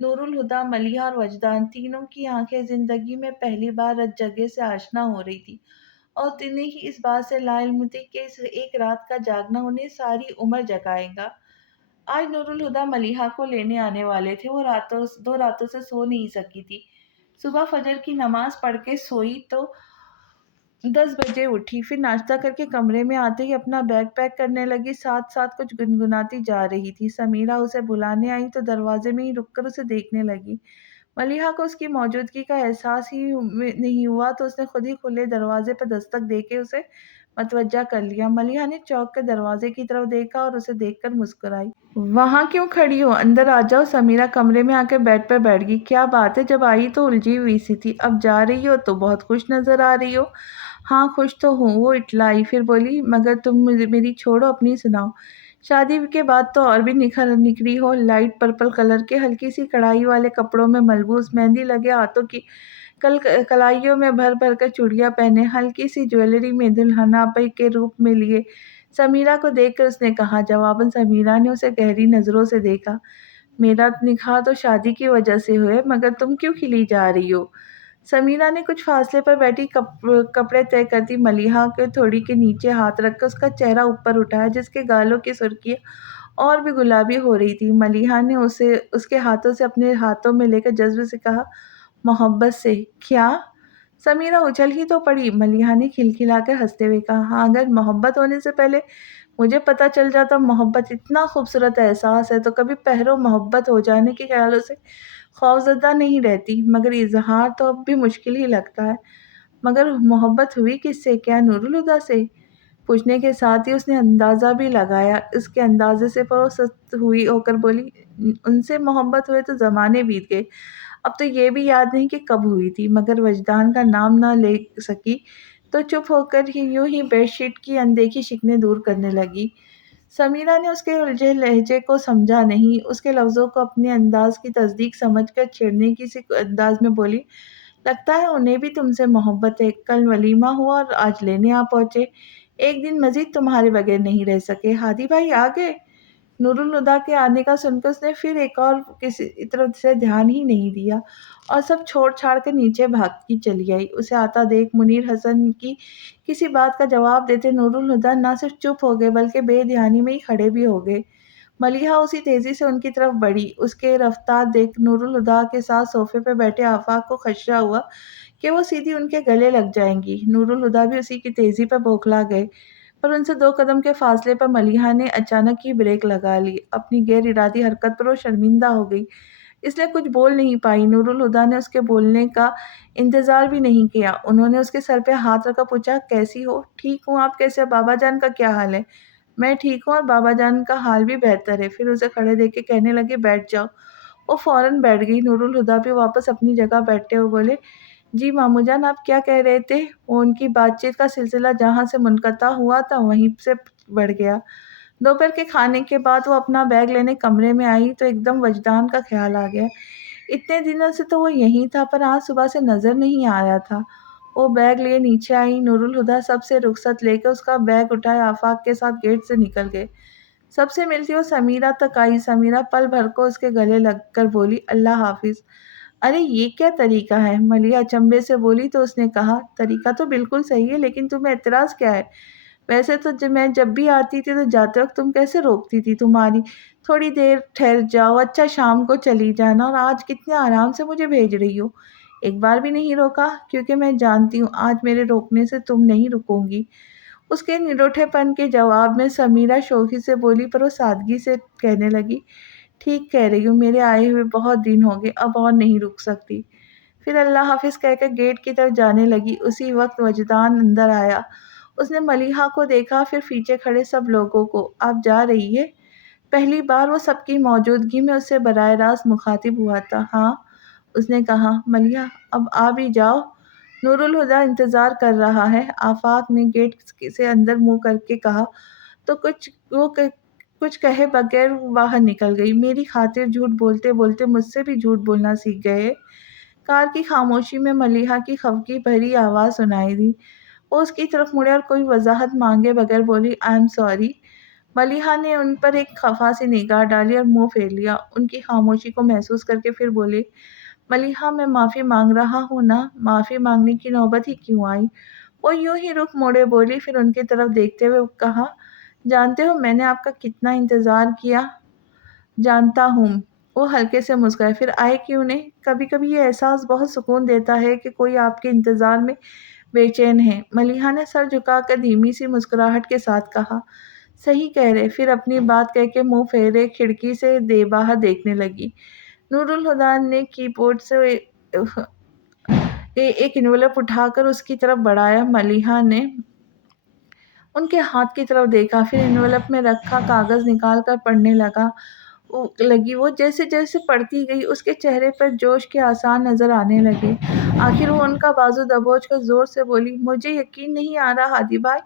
نور الہدا، ملیحہ اور وجدان تینوں کی آنکھیں زندگی میں پہلی بار رت جگہ سے آشنا ہو رہی تھی، اور تینیں ہی اس بات سے لا علم تھی کہ اس ایک رات کا جاگنا انہیں ساری عمر جگائے گا۔ آج نور الہدا ملیحہ کو لینے آنے والے تھے۔ وہ دو راتوں سے سو نہیں سکی تھی۔ صبح فجر کی نماز پڑھ کے سوئی تو 10 بجے اٹھی، پھر ناشتہ کر کے کمرے میں آتے ہی اپنا بیگ پیک کرنے لگی، ساتھ ساتھ کچھ گنگناتی جا رہی تھی۔ سمیرہ اسے بلانے آئی تو دروازے میں ہی رک کر اسے دیکھنے لگی۔ ملیحہ کو اس کی موجودگی کا احساس ہی نہیں ہوا تو اس نے خود ہی کھلے دروازے پر دستک دے کے اسے متوجہ کر لیا۔ ملیحہ نے چونک کر دروازے کی طرف دیکھا اور اسے دیکھ کر مسکرائی۔ وہاں کیوں کھڑی ہو؟ اندر آ جاؤ۔ سمیرہ کمرے میں آ کے بیڈ پہ بیٹھ گئی۔ کیا بات ہے؟ جب آئی تو الجھی ہوئی سی تھی، اب جا رہی ہو تو بہت خوش نظر آ رہی ہو۔ ہاں خوش تو ہوں، وہ اٹھلائی، پھر بولی مگر تم میری چھوڑو، اپنی سناؤ۔ شادی کے بعد تو اور بھی نکھری ہو، لائٹ پرپل کلر کے ہلکی سی کڑھائی والے کپڑوں میں ملبوس، مہندی لگے ہاتھوں کی کلائیوں میں بھر بھر کر چوڑیاں پہنے، ہلکی سی جویلری میں دلہنہ کے روپ میں لیے۔ سمیرہ کو دیکھ کر اس نے کہا۔ جواباً سمیرہ نے اسے گہری نظروں سے دیکھا۔ میرا نکاح تو شادی کی وجہ سے ہوئے، مگر تم کیوں کھلی جا رہی ہو؟ سمیرہ نے کچھ فاصلے پر بیٹھی کپڑے طے کرتی ملیحہ کے تھوڑی کے نیچے ہاتھ رکھ کر اس کا چہرہ اوپر اٹھایا، جس کے گالوں کی سرخیاں اور بھی گلابی ہو رہی تھی۔ ملیحہ نے اس کے ہاتھوں سے اپنے ہاتھوں میں لے کر جذبے سے کہا، محبت سے۔ کیا؟ سمیرہ اچھل ہی تو پڑی۔ ملیحہ نے کھلکھلا کر ہنستے ہوئے کہا، ہاں اگر محبت ہونے سے پہلے مجھے پتہ چل جاتا محبت اتنا خوبصورت احساس ہے تو کبھی پہرو محبت ہو جانے کے خیالوں سے خوفزدہ نہیں رہتی، مگر اظہار تو اب بھی مشکل ہی لگتا ہے۔ مگر محبت ہوئی کس سے؟ کیا نور الہدا سے؟ پوچھنے کے ساتھ ہی اس نے اندازہ بھی لگایا۔ اس کے اندازے سے پرست ہوئی ہو کر بولی، ان سے محبت ہوئے تو زمانے بیت گئے، اب تو یہ بھی یاد نہیں کہ کب ہوئی تھی۔ مگر وجدان کا نام نہ لے سکی تو چپ ہو کر یوں ہی بیڈ شیٹ کی اندیکھی شکنیں دور کرنے لگی۔ سمیرہ نے اس کے الجھے لہجے کو سمجھا نہیں، اس کے لفظوں کو اپنے انداز کی تصدیق سمجھ کر چھیڑنے کی سی انداز میں بولی، لگتا ہے انہیں بھی تم سے محبت ہے، کل ولیمہ ہوا اور آج لینے آ پہنچے، ایک دن مزید تمہارے بغیر نہیں رہ سکے۔ ہادی بھائی آ گئے؟ نور الہدا کے آنے کا سن کر اس نے پھر ایک اور کسی طرف سے دھیان ہی نہیں دیا اور سب چھوڑ چھاڑ کر نیچے بھاگتی چلی آئی۔ اسے آتا دیکھ منیر حسن کی کسی بات کا جواب دیتے نور الہدا نہ صرف چپ ہو گئے بلکہ بے دھیانی میں ہی کھڑے بھی ہو گئے۔ ملیحہ اسی تیزی سے ان کی طرف بڑھی۔ اس کے رفتار دیکھ نور الہدا کے ساتھ صوفے پہ بیٹھے آفاق کو خدشہ ہوا کہ وہ سیدھی ان کے گلے لگ جائیں گی۔ نور الہدا بھی اسی کی تیزی پہ بوکھلا گئے، پر ان سے 2 قدم کے فاصلے پر ملیحہ نے اچانک ہی بریک لگا لی۔ اپنی غیر ارادی حرکت پر وہ شرمندہ ہو گئی، اس لیے کچھ بول نہیں پائی۔ نور الہدا نے اس کے بولنے کا انتظار بھی نہیں کیا، انہوں نے اس کے سر پہ ہاتھ رکھا، پوچھا، کیسی ہو؟ ٹھیک ہوں، آپ کیسے؟ بابا جان کا کیا حال ہے؟ میں ٹھیک ہوں اور بابا جان کا حال بھی بہتر ہے۔ پھر اسے کھڑے دیکھ کے کہنے لگے، بیٹھ جاؤ۔ وہ فوراً بیٹھ گئی۔ نور الہدا بھی واپس اپنی جگہ بیٹھتے ہوئے بولے، جی ماموں جان، آپ کیا کہہ رہے تھے؟ وہ ان کی بات چیت کا سلسلہ جہاں سے منقطع ہوا تھا وہیں سے بڑھ گیا۔ دوپہر کے کھانے کے بعد وہ اپنا بیگ لینے کمرے میں آئی تو ایک دم وجدان کا خیال آ گیا۔ اتنے دنوں سے تو وہ یہیں تھا، پر آج صبح سے نظر نہیں آیا تھا۔ وہ بیگ لیے نیچے آئی۔ نور الہدا سب سے رخصت لے کے اس کا بیگ اٹھائے آفاق کے ساتھ گیٹ سے نکل گئے۔ سب سے ملتی وہ سمیرہ تک آئی۔ سمیرہ پل بھر کو اس کے گلے لگ کر بولی، اللہ حافظ۔ ارے یہ کیا طریقہ ہے؟ ملیحہ اچنبھے سے بولی تو اس نے کہا، طریقہ تو بالکل صحیح ہے، لیکن تمہیں اعتراض کیا ہے؟ ویسے تو میں جب بھی آتی تھی تو جاتے وقت تم کیسے روکتی تھی؟ تمہاری تھوڑی دیر ٹھہر جاؤ، اچھا شام کو چلی جانا، اور آج کتنے آرام سے مجھے بھیج رہی ہو۔ ایک بار بھی نہیں روکا، کیونکہ میں جانتی ہوں آج میرے روکنے سے تم نہیں رکوں گی۔ اس کے نروٹھے پن کے جواب میں سمیرہ شوخی سے بولی، پر وہ سادگی سے کہنے لگی، ٹھیک کہہ رہی ہوں، میرے آئے ہوئے بہت دن ہو گئے، اب اور نہیں رک سکتی۔ پھر اللہ حافظ کہہ کر گیٹ کی طرف جانے لگی۔ اسی وقت وجدان اندر آیا۔ اس نے ملیحہ کو دیکھا، پھر پیچھے کھڑے سب لوگوں کو۔ آپ جا رہی ہے؟ پہلی بار وہ سب کی موجودگی میں اس سے براہ راست مخاطب ہوا تھا۔ ہاں، اس نے کہا۔ ملیحہ، اب آ بھی جاؤ، نور الہدا انتظار کر رہا ہے۔ آفاق نے گیٹ سے اندر منہ کر کے کہا تو وہ کچھ کہے بغیر باہر نکل گئی۔ میری خاطر جھوٹ بولتے بولتے مجھ سے بھی جھوٹ بولنا سیکھ گئے۔ کار کی خاموشی میں ملیحہ کی خفگی بھری آواز سنائی دی۔ وہ اس کی طرف مڑے اور کوئی وضاحت مانگے بغیر بولی، آئی ایم سوری۔ ملیحہ نے ان پر ایک خفا سی نگاہ ڈالی اور منہ پھیر لیا۔ ان کی خاموشی کو محسوس کر کے پھر بولی، ملیحہ میں معافی مانگ رہا ہوں نا، معافی مانگنے کی نوبت ہی کیوں آئی؟ وہ یوں ہی رخ موڑے بولی، پھر ان کی طرف دیکھتے ہوئے کہا، جانتے ہو میں نے آپ کا کتنا انتظار کیا؟ جانتا ہوں۔ وہ ہلکے سے مسکرائے، پھر آئے کیوں نہیں؟ کبھی کبھی یہ احساس بہت سکون دیتا ہے کہ کوئی آپ کے انتظار میں بے چین ہے۔ ملیحہ نے سر جھکا کر دھیمی سی مسکراہٹ کے ساتھ کہا، صحیح کہہ رہے، پھر اپنی بات کہہ کے منہ پھیرے کھڑکی سے باہر دیکھنے لگی۔ نور الہدیٰ نے کی بورڈ سے ایک انویلپ اٹھا کر اس کی طرف بڑھایا۔ ملیحہ نے ان کے ہاتھ کی طرف دیکھا، پھر انویلپ میں رکھا کاغذ نکال کر پڑھنے لگی۔ وہ جیسے جیسے پڑھتی گئی اس کے چہرے پر جوش کے آثار نظر آنے لگے۔ آخر وہ ان کا بازو دبوچ کر زور سے بولی، مجھے یقین نہیں آ رہا ہادی بھائی،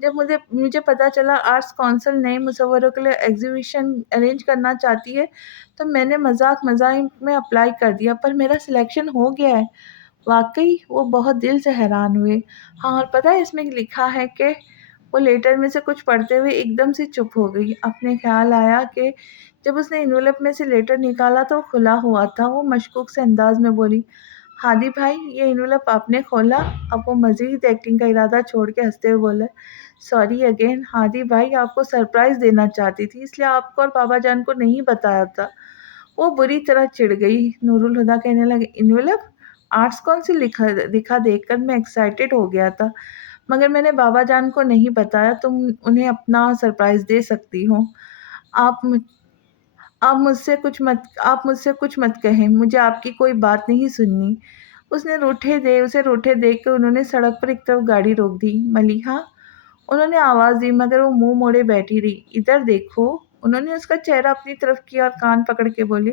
جب مجھے پتا چلا آرٹس کونسل نئے مصوروں کے لیے ایگزیبیشن ارینج کرنا چاہتی ہے تو میں نے مذاق میں اپلائی کر دیا، پر میرا سلیکشن ہو گیا ہے۔ واقعی؟ وہ بہت دل سے حیران ہوئے۔ ہاں، اور پتہ ہے اس میں لکھا ہے کہ… وہ لیٹر میں سے کچھ پڑھتے ہوئے ایک دم سے چپ ہو گئی۔ اپنے خیال آیا کہ جب اس نے انویلپ میں سے لیٹر نکالا تو وہ کھلا ہوا تھا۔ وہ مشکوک سے انداز میں بولی، ہادی بھائی یہ انویلپ آپ نے کھولا؟ اب وہ مزید ایکٹنگ کا ارادہ چھوڑ کے ہنستے ہوئے بولے، سوری اگین ہادی بھائی، آپ کو سرپرائز دینا چاہتی تھی، اس لیے آپ کو اور بابا جان کو نہیں بتایا تھا۔ وہ بری طرح چڑ گئی۔ نور الہدیٰ کہنے لگے، انویلپ؟ آرٹس کونسل لکھا دیکھ کر میں ایکسائٹڈ ہو گیا تھا، مگر میں نے بابا جان کو نہیں بتایا۔ تم انہیں اپنا سرپرائز دے سکتی ہو۔ آپ مجھ سے کچھ مت کہیں، مجھے آپ کی کوئی بات نہیں سننی۔ اسے روٹھے دیکھ کر انہوں نے سڑک پر ایک طرف گاڑی روک دی۔ ملیحہ؟ انہوں نے آواز دی، مگر وہ منہ موڑے بیٹھی رہی۔ ادھر دیکھو۔ انہوں نے اس کا چہرہ اپنی طرف کیا اور کان پکڑ کے بولے،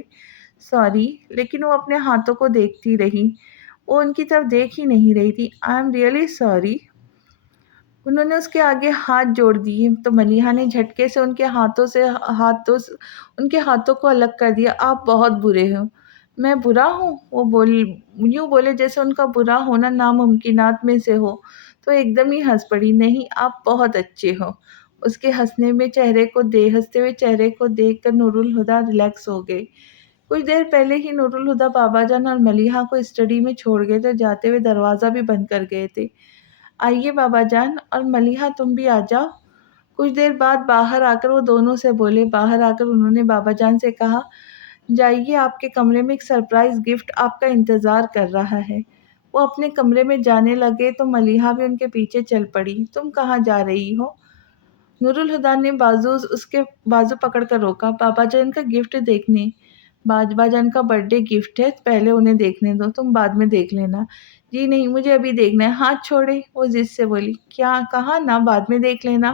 سوری، لیکن وہ اپنے ہاتھوں کو دیکھتی رہی۔ وہ ان کی طرف دیکھ ہی نہیں رہی تھی۔ I am really sorry. انہوں نے اس کے آگے ہاتھ جوڑ دیے تو ملیحہ نے جھٹکے سے ان کے ہاتھوں کو الگ کر دیا۔ آپ بہت برے ہو۔ میں برا ہوں؟ وہ یوں بولے جیسے ان کا برا ہونا ناممکنات میں سے ہو، تو ایک دم ہی ہنس پڑی۔ نہیں، آپ بہت اچھے ہو۔ اس کے ہنستے ہوئے چہرے کو دیکھ کر نور الہدیٰ ریلیکس ہو گئے۔ کچھ دیر پہلے ہی نور الہدیٰ بابا جان اور ملیحہ کو اسٹڈی میں چھوڑ گئے تھے، جاتے ہوئے دروازہ بھی بند کر گئے تھے۔ آئیے بابا جان، اور ملیحہ تم بھی آ جاؤ۔ کچھ دیر بعد باہر آ کر وہ دونوں سے بولے۔ باہر آ کر انہوں نے بابا جان سے کہا، جائیے، آپ کے کمرے میں ایک سرپرائز گفٹ آپ کا انتظار کر رہا ہے۔ وہ اپنے کمرے میں جانے لگے تو ملیحہ بھی ان کے پیچھے چل پڑی۔ تم کہاں جا رہی ہو؟ نور الہدیٰ نے اس کے بازو پکڑ کر روکا۔ بابا جان کا گفٹ دیکھنے۔ بابا جان کا برتھ ڈے گفٹ ہے، پہلے انہیں دیکھنے دو، تم بعد میں دیکھ لینا۔ جی نہیں، مجھے ابھی دیکھنا ہے۔ ہاتھ چھوڑے، وہ ضد سے بولی۔ کیا کہا نا بعد میں دیکھ لینا؟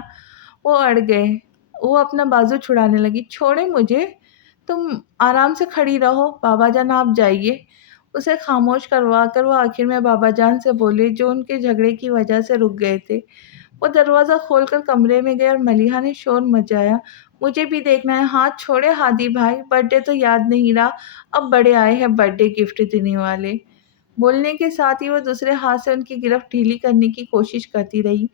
وہ اڑ گئے۔ وہ اپنا بازو چھڑانے لگی۔ چھوڑے مجھے، تم آرام سے کھڑی رہو، بابا جان آپ جائیے۔ اسے خاموش کروا کر وہ آخر میں بابا جان سے بولے، جو ان کے جھگڑے کی وجہ سے رک گئے تھے۔ وہ دروازہ کھول کر کمرے میں گئے اور ملیحہ نے شور مچایا، مجھے بھی دیکھنا ہے۔ ہاتھ چھوڑے ہادی بھائی، برتھ ڈے تو یاد نہیں رہا، اب بڑے آئے ہیں برتھ ڈے گفٹ دینے والے۔ بولنے کے ساتھ ہی وہ دوسرے ہاتھ سے ان کی گرفت ڈھیلی کرنے کی کوشش کرتی رہی،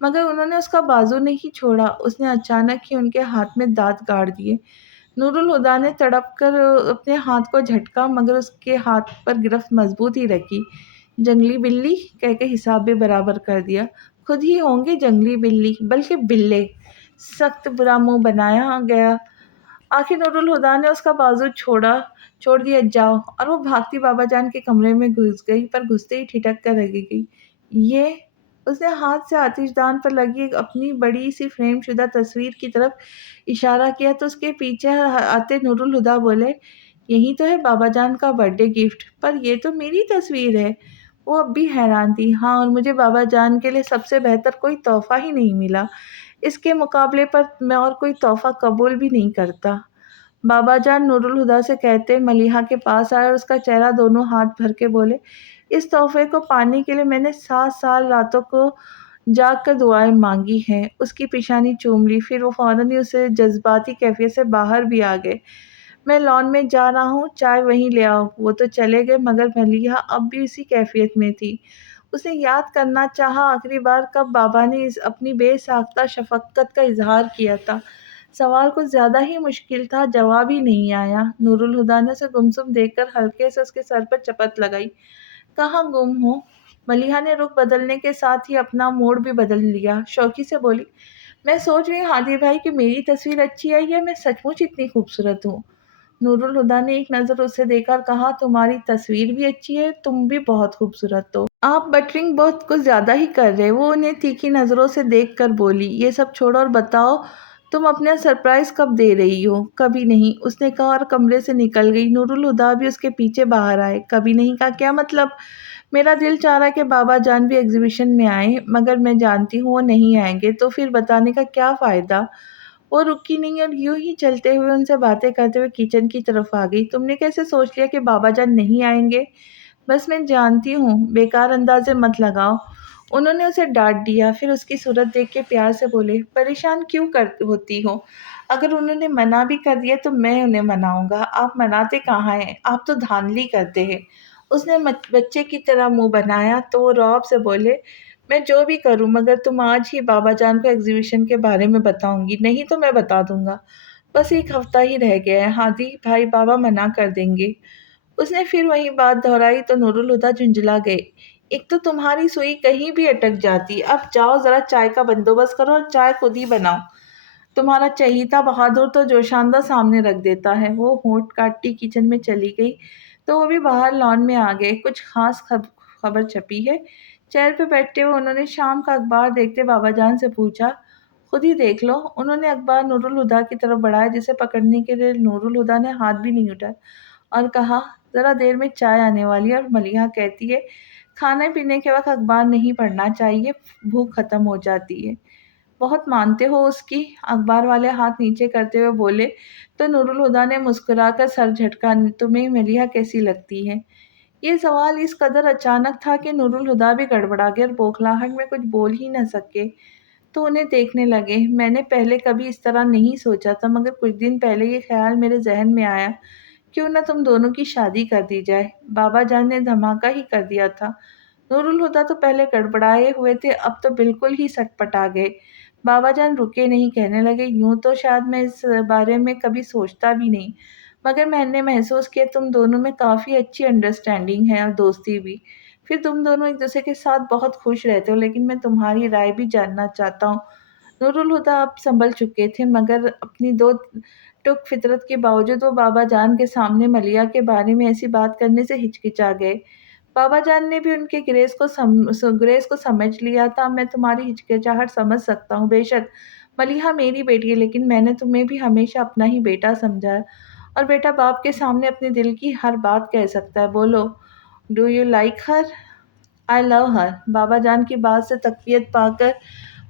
مگر انہوں نے اس کا بازو نہیں چھوڑا۔ اس نے اچانک ہی ان کے ہاتھ میں دانت گاڑ دیے۔ نور الہدیٰ نے تڑپ کر اپنے ہاتھ کو جھٹکا، مگر اس کے ہاتھ پر گرفت مضبوط ہی رکھی۔ جنگلی بلی کہہ کے حساب بھی برابر کر دیا۔ خود ہی ہوں گے جنگلی بلی، بلکہ بلے۔ سخت برا منہ بنایا گیا۔ آخر نور الہدیٰ نے اس کا بازو چھوڑ دیا، جاؤ، اور وہ بھاگتی بابا جان کے کمرے میں گھس گئی، پر گھستے ہی ٹھٹک کر رہ گئی۔ یہ… اس نے ہاتھ سے آتش دان پر لگی اپنی بڑی سی فریم شدہ تصویر کی طرف اشارہ کیا تو اس کے پیچھے آتے نور الہدیٰ بولے، یہی تو ہے بابا جان کا برتھ ڈے گفٹ، پر یہ تو میری تصویر ہے۔ وہ اب بھی حیران تھی۔ ہاں، اور مجھے بابا جان کے لیے سب سے بہتر کوئی تحفہ ہی نہیں ملا، اس کے مقابلے پر میں اور کوئی تحفہ قبول بھی نہیں کرتا۔ بابا جان نور الہدیٰ سے کہتے ملیحہ کے پاس آئے اور اس کا چہرہ دونوں ہاتھ بھر کے بولے، اس تحفے کو پانے کے لیے میں نے 7 سال راتوں کو جاگ کر دعائیں مانگی ہیں۔ اس کی پیشانی چوم لی، پھر وہ فوراً ہی اسے جذباتی کیفیت سے باہر بھی آ گئے۔ میں لان میں جا رہا ہوں، چائے وہیں لے آؤ۔ وہ تو چلے گئے، مگر ملیحہ اب بھی اسی کیفیت میں تھی۔ اس نے یاد کرنا چاہا آخری بار کب بابا نے اپنی بے ساختہ شفقت کا اظہار کیا تھا۔ سوال کچھ زیادہ ہی مشکل تھا، جواب ہی نہیں آیا۔ نور الہدیٰ نے اسے گمسم دیکھ کر ہلکے سے اس کے سر پر چپت لگائی۔ کہاں گم ہو؟ ملیحہ نے رخ بدلنے کے ساتھ ہی اپنا موڈ بھی بدل لیا، شوقی سے بولی، میں سوچ رہی ہوں ہادی بھائی کہ میری تصویر اچھی آئی ہے، میں سچ مچ اتنی خوبصورت ہوں؟ نور الہدیٰ نے ایک نظر اسے دیکھا اور کہا، تمہاری تصویر بھی اچھی ہے، تم بھی بہت خوبصورت ہو۔ آپ بٹرنگ بہت کچھ زیادہ ہی کر رہے۔ وہ انہیں تیکھی نظروں سے دیکھ کر بولی، یہ سب چھوڑو اور بتاؤ تم اپنا سرپرائز کب دے رہی ہو؟ کبھی نہیں، اس نے کہا اور کمرے سے نکل گئی۔ نور الہدیٰ بھی اس کے پیچھے باہر آئے۔ کبھی نہیں کا کیا مطلب؟ میرا دل چاہ رہا ہے کہ بابا جان بھی ایگزیبیشن میں آئیں، مگر میں جانتی ہوں وہ نہیں آئیں گے، تو پھر بتانے کا کیا فائدہ؟ وہ رکی نہیں اور یوں ہی چلتے ہوئے ان سے باتیں کرتے ہوئے کچن کی طرف آ گئی۔ تم نے کیسے سوچ لیا کہ بابا جان نہیں آئیں گے؟ بس میں جانتی ہوں، بیکار اندازے مت لگاؤ۔ انہوں نے اسے ڈانٹ دیا، پھر اس کی صورت دیکھ کے پیار سے بولے، پریشان کیوں ہوتی ہو؟ اگر انہوں نے منع بھی کر دیا تو میں انہیں مناؤں گا۔ آپ مناتے کہاں ہیں، آپ تو دھاندلی کرتے ہیں۔ اس نے بچے کی طرح منہ بنایا تو وہ رعب سے بولے، میں جو بھی کروں مگر تم آج ہی بابا جان کو ایگزیبیشن کے بارے میں بتاؤں گی، نہیں تو میں بتا دوں گا۔ بس ایک ہفتہ ہی رہ گیا ہے ہادی بھائی، بابا منع کر دیں گے۔ اس نے پھر وہی بات دہرائی تو نور الہدیٰ جھنجھلا گئے۔ ایک تو تمہاری سوئی کہیں بھی اٹک جاتی، اب جاؤ ذرا چائے کا بندوبست کرو اور چائے خود ہی بناؤ۔ تمہارا چہیتا بہادر تو جوشاندہ سامنے رکھ دیتا ہے۔ وہ ہونٹ کاٹتی کچن میں چلی گئی تو وہ بھی باہر لان میں آ گئے۔ کچھ خاص خبر چھپی ہے؟ چیئر پہ بیٹھتے ہوئے انہوں نے شام کا اخبار دیکھتے بابا جان سے پوچھا۔ خود ہی دیکھ لو۔ انہوں نے اخبار نور الہدیٰ کی طرف بڑھایا، جسے پکڑنے کے لیے نور الہدیٰ نے ہاتھ بھی نہیں اٹھایا، اور کہا، ذرا دیر میں چائے آنے والی ہے اور ملیحہ کہتی ہے کھانے پینے کے وقت اخبار نہیں پڑھنا چاہیے، بھوک ختم ہو جاتی ہے۔ بہت مانتے ہو اس کی؟ اخبار والے ہاتھ نیچے کرتے ہوئے بولے تو نور الہدیٰ نے مسکرا کر سر جھٹکا، تمہیں ملیحہ کیسی لگتی ہے؟ یہ سوال اس قدر اچانک تھا کہ نور الہدیٰ بھی گڑبڑا گئے اور بوکھلاہٹ میں کچھ بول ہی نہ سکے تو انہیں دیکھنے لگے۔ میں نے پہلے کبھی اس طرح نہیں سوچا تھا، مگر کچھ دن پہلے یہ خیال میرے ذہن میں آیا، کیوں نہ تم دونوں کی شادی کر دی جائے؟ بابا جان نے دھماکہ ہی کر دیا تھا۔ نور الہدیٰ تو پہلے گڑبڑائے ہوئے تھے، اب تو بالکل ہی سٹ پٹا گئے۔ بابا جان رکے نہیں، کہنے لگے، یوں تو شاید میں اس بارے میں کبھی سوچتا بھی نہیں، مگر میں نے محسوس کیا تم دونوں میں کافی اچھی انڈرسٹینڈنگ ہے اور دوستی بھی، پھر تم دونوں ایک دوسرے کے ساتھ بہت خوش رہتے ہو، لیکن میں تمہاری رائے بھی جاننا چاہتا ہوں۔ نور الہدیٰ اب سنبھل چکے تھے، مگر اپنی دو ٹک فطرت کے باوجود وہ بابا جان کے سامنے ملیحہ کے بارے میں ایسی بات کرنے سے ہچکچا گئے۔ بابا جان نے بھی ان کے گریز کو سمجھ لیا تھا۔ میں تمہاری ہچکچاہٹ سمجھ سکتا ہوں، بے شک ملیحہ میری بیٹی ہے، لیکن میں نے تمہیں بھی ہمیشہ اپنا ہی بیٹا سمجھا ہے، اور بیٹا باپ کے سامنے اپنے دل کی ہر بات کہہ سکتا ہے۔ بولو، ڈو یو لائک ہر؟ آئی لو ہر۔ بابا جان کی بات سے تقویت پا کر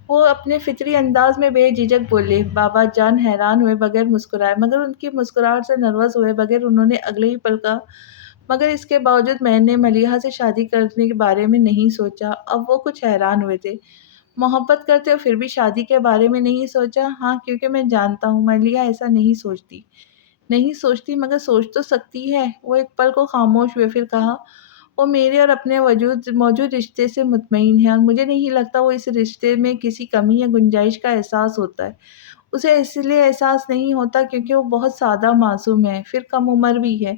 وہ اپنے فطری انداز میں بے جھجک بولے۔ بابا جان حیران ہوئے بغیر مسکرائے، مگر ان کی مسکراہٹ سے نروس ہوئے بغیر انہوں نے اگلے ہی پل کہا، مگر اس کے باوجود میں نے ملیحہ سے شادی کرنے کے بارے میں نہیں سوچا۔ اب وہ کچھ حیران ہوئے تھے۔ محبت کرتے ہو پھر بھی شادی کے بارے میں نہیں سوچا؟ ہاں، کیونکہ میں جانتا ہوں ملیحہ ایسا نہیں سوچتی، مگر سوچ تو سکتی ہے۔ وہ ایک پل کو خاموش ہوئے، پھر کہا، وہ میرے اور اپنے موجود رشتے سے مطمئن ہے، اور مجھے نہیں لگتا وہ اس رشتے میں کسی کمی یا گنجائش کا احساس ہوتا ہے۔ اسے اس لیے احساس نہیں ہوتا کیونکہ وہ بہت سادہ معصوم ہے، پھر کم عمر بھی ہے،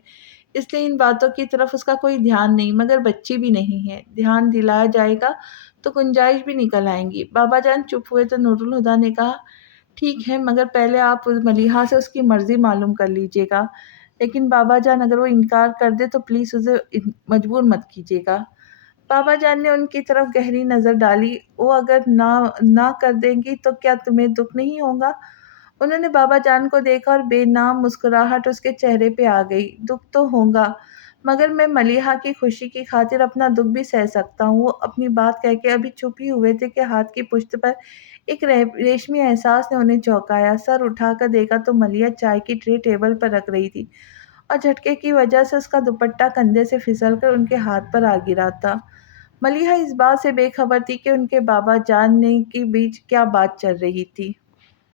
اس لیے ان باتوں کی طرف اس کا کوئی دھیان نہیں، مگر بچی بھی نہیں ہے، دھیان دلایا جائے گا تو گنجائش بھی نکل آئیں گی۔ بابا جان چپ ہوئے تو نور الہدیٰ نے کہا، ٹھیک ہے، مگر پہلے آپ ملیحہ سے اس کی مرضی معلوم کر لیجیے گا، لیکن بابا جان اگر وہ انکار کر دے تو پلیز اسے مجبور مت کیجیے گا۔ بابا جان نے ان کی طرف گہری نظر ڈالی، وہ اگر نہ کر دیں گی تو کیا تمہیں دکھ نہیں ہوگا؟ انہوں نے بابا جان کو دیکھا اور بے نام مسکراہٹ اس کے چہرے پہ آ گئی۔ دکھ تو ہوگا، مگر میں ملیحہ کی خوشی کی خاطر اپنا دکھ بھی سہ سکتا ہوں۔ وہ اپنی بات کہہ کے ابھی چپ ہی ہوئے تھے کہ ہاتھ کی پشت پر ایک ریشمی احساس نے انہیں چونکایا۔ سر اٹھا کر دیکھا تو ملیحہ چائے کی ٹرے ٹیبل پر رکھ رہی تھی، اور جھٹکے کی وجہ سے اس کا دوپٹہ کندھے سے پھسل کر ان کے ہاتھ پر آ گرا تھا۔ ملیحہ اس بات سے بے خبر تھی کہ ان کے بابا جان کے بیچ کیا بات چل رہی تھی۔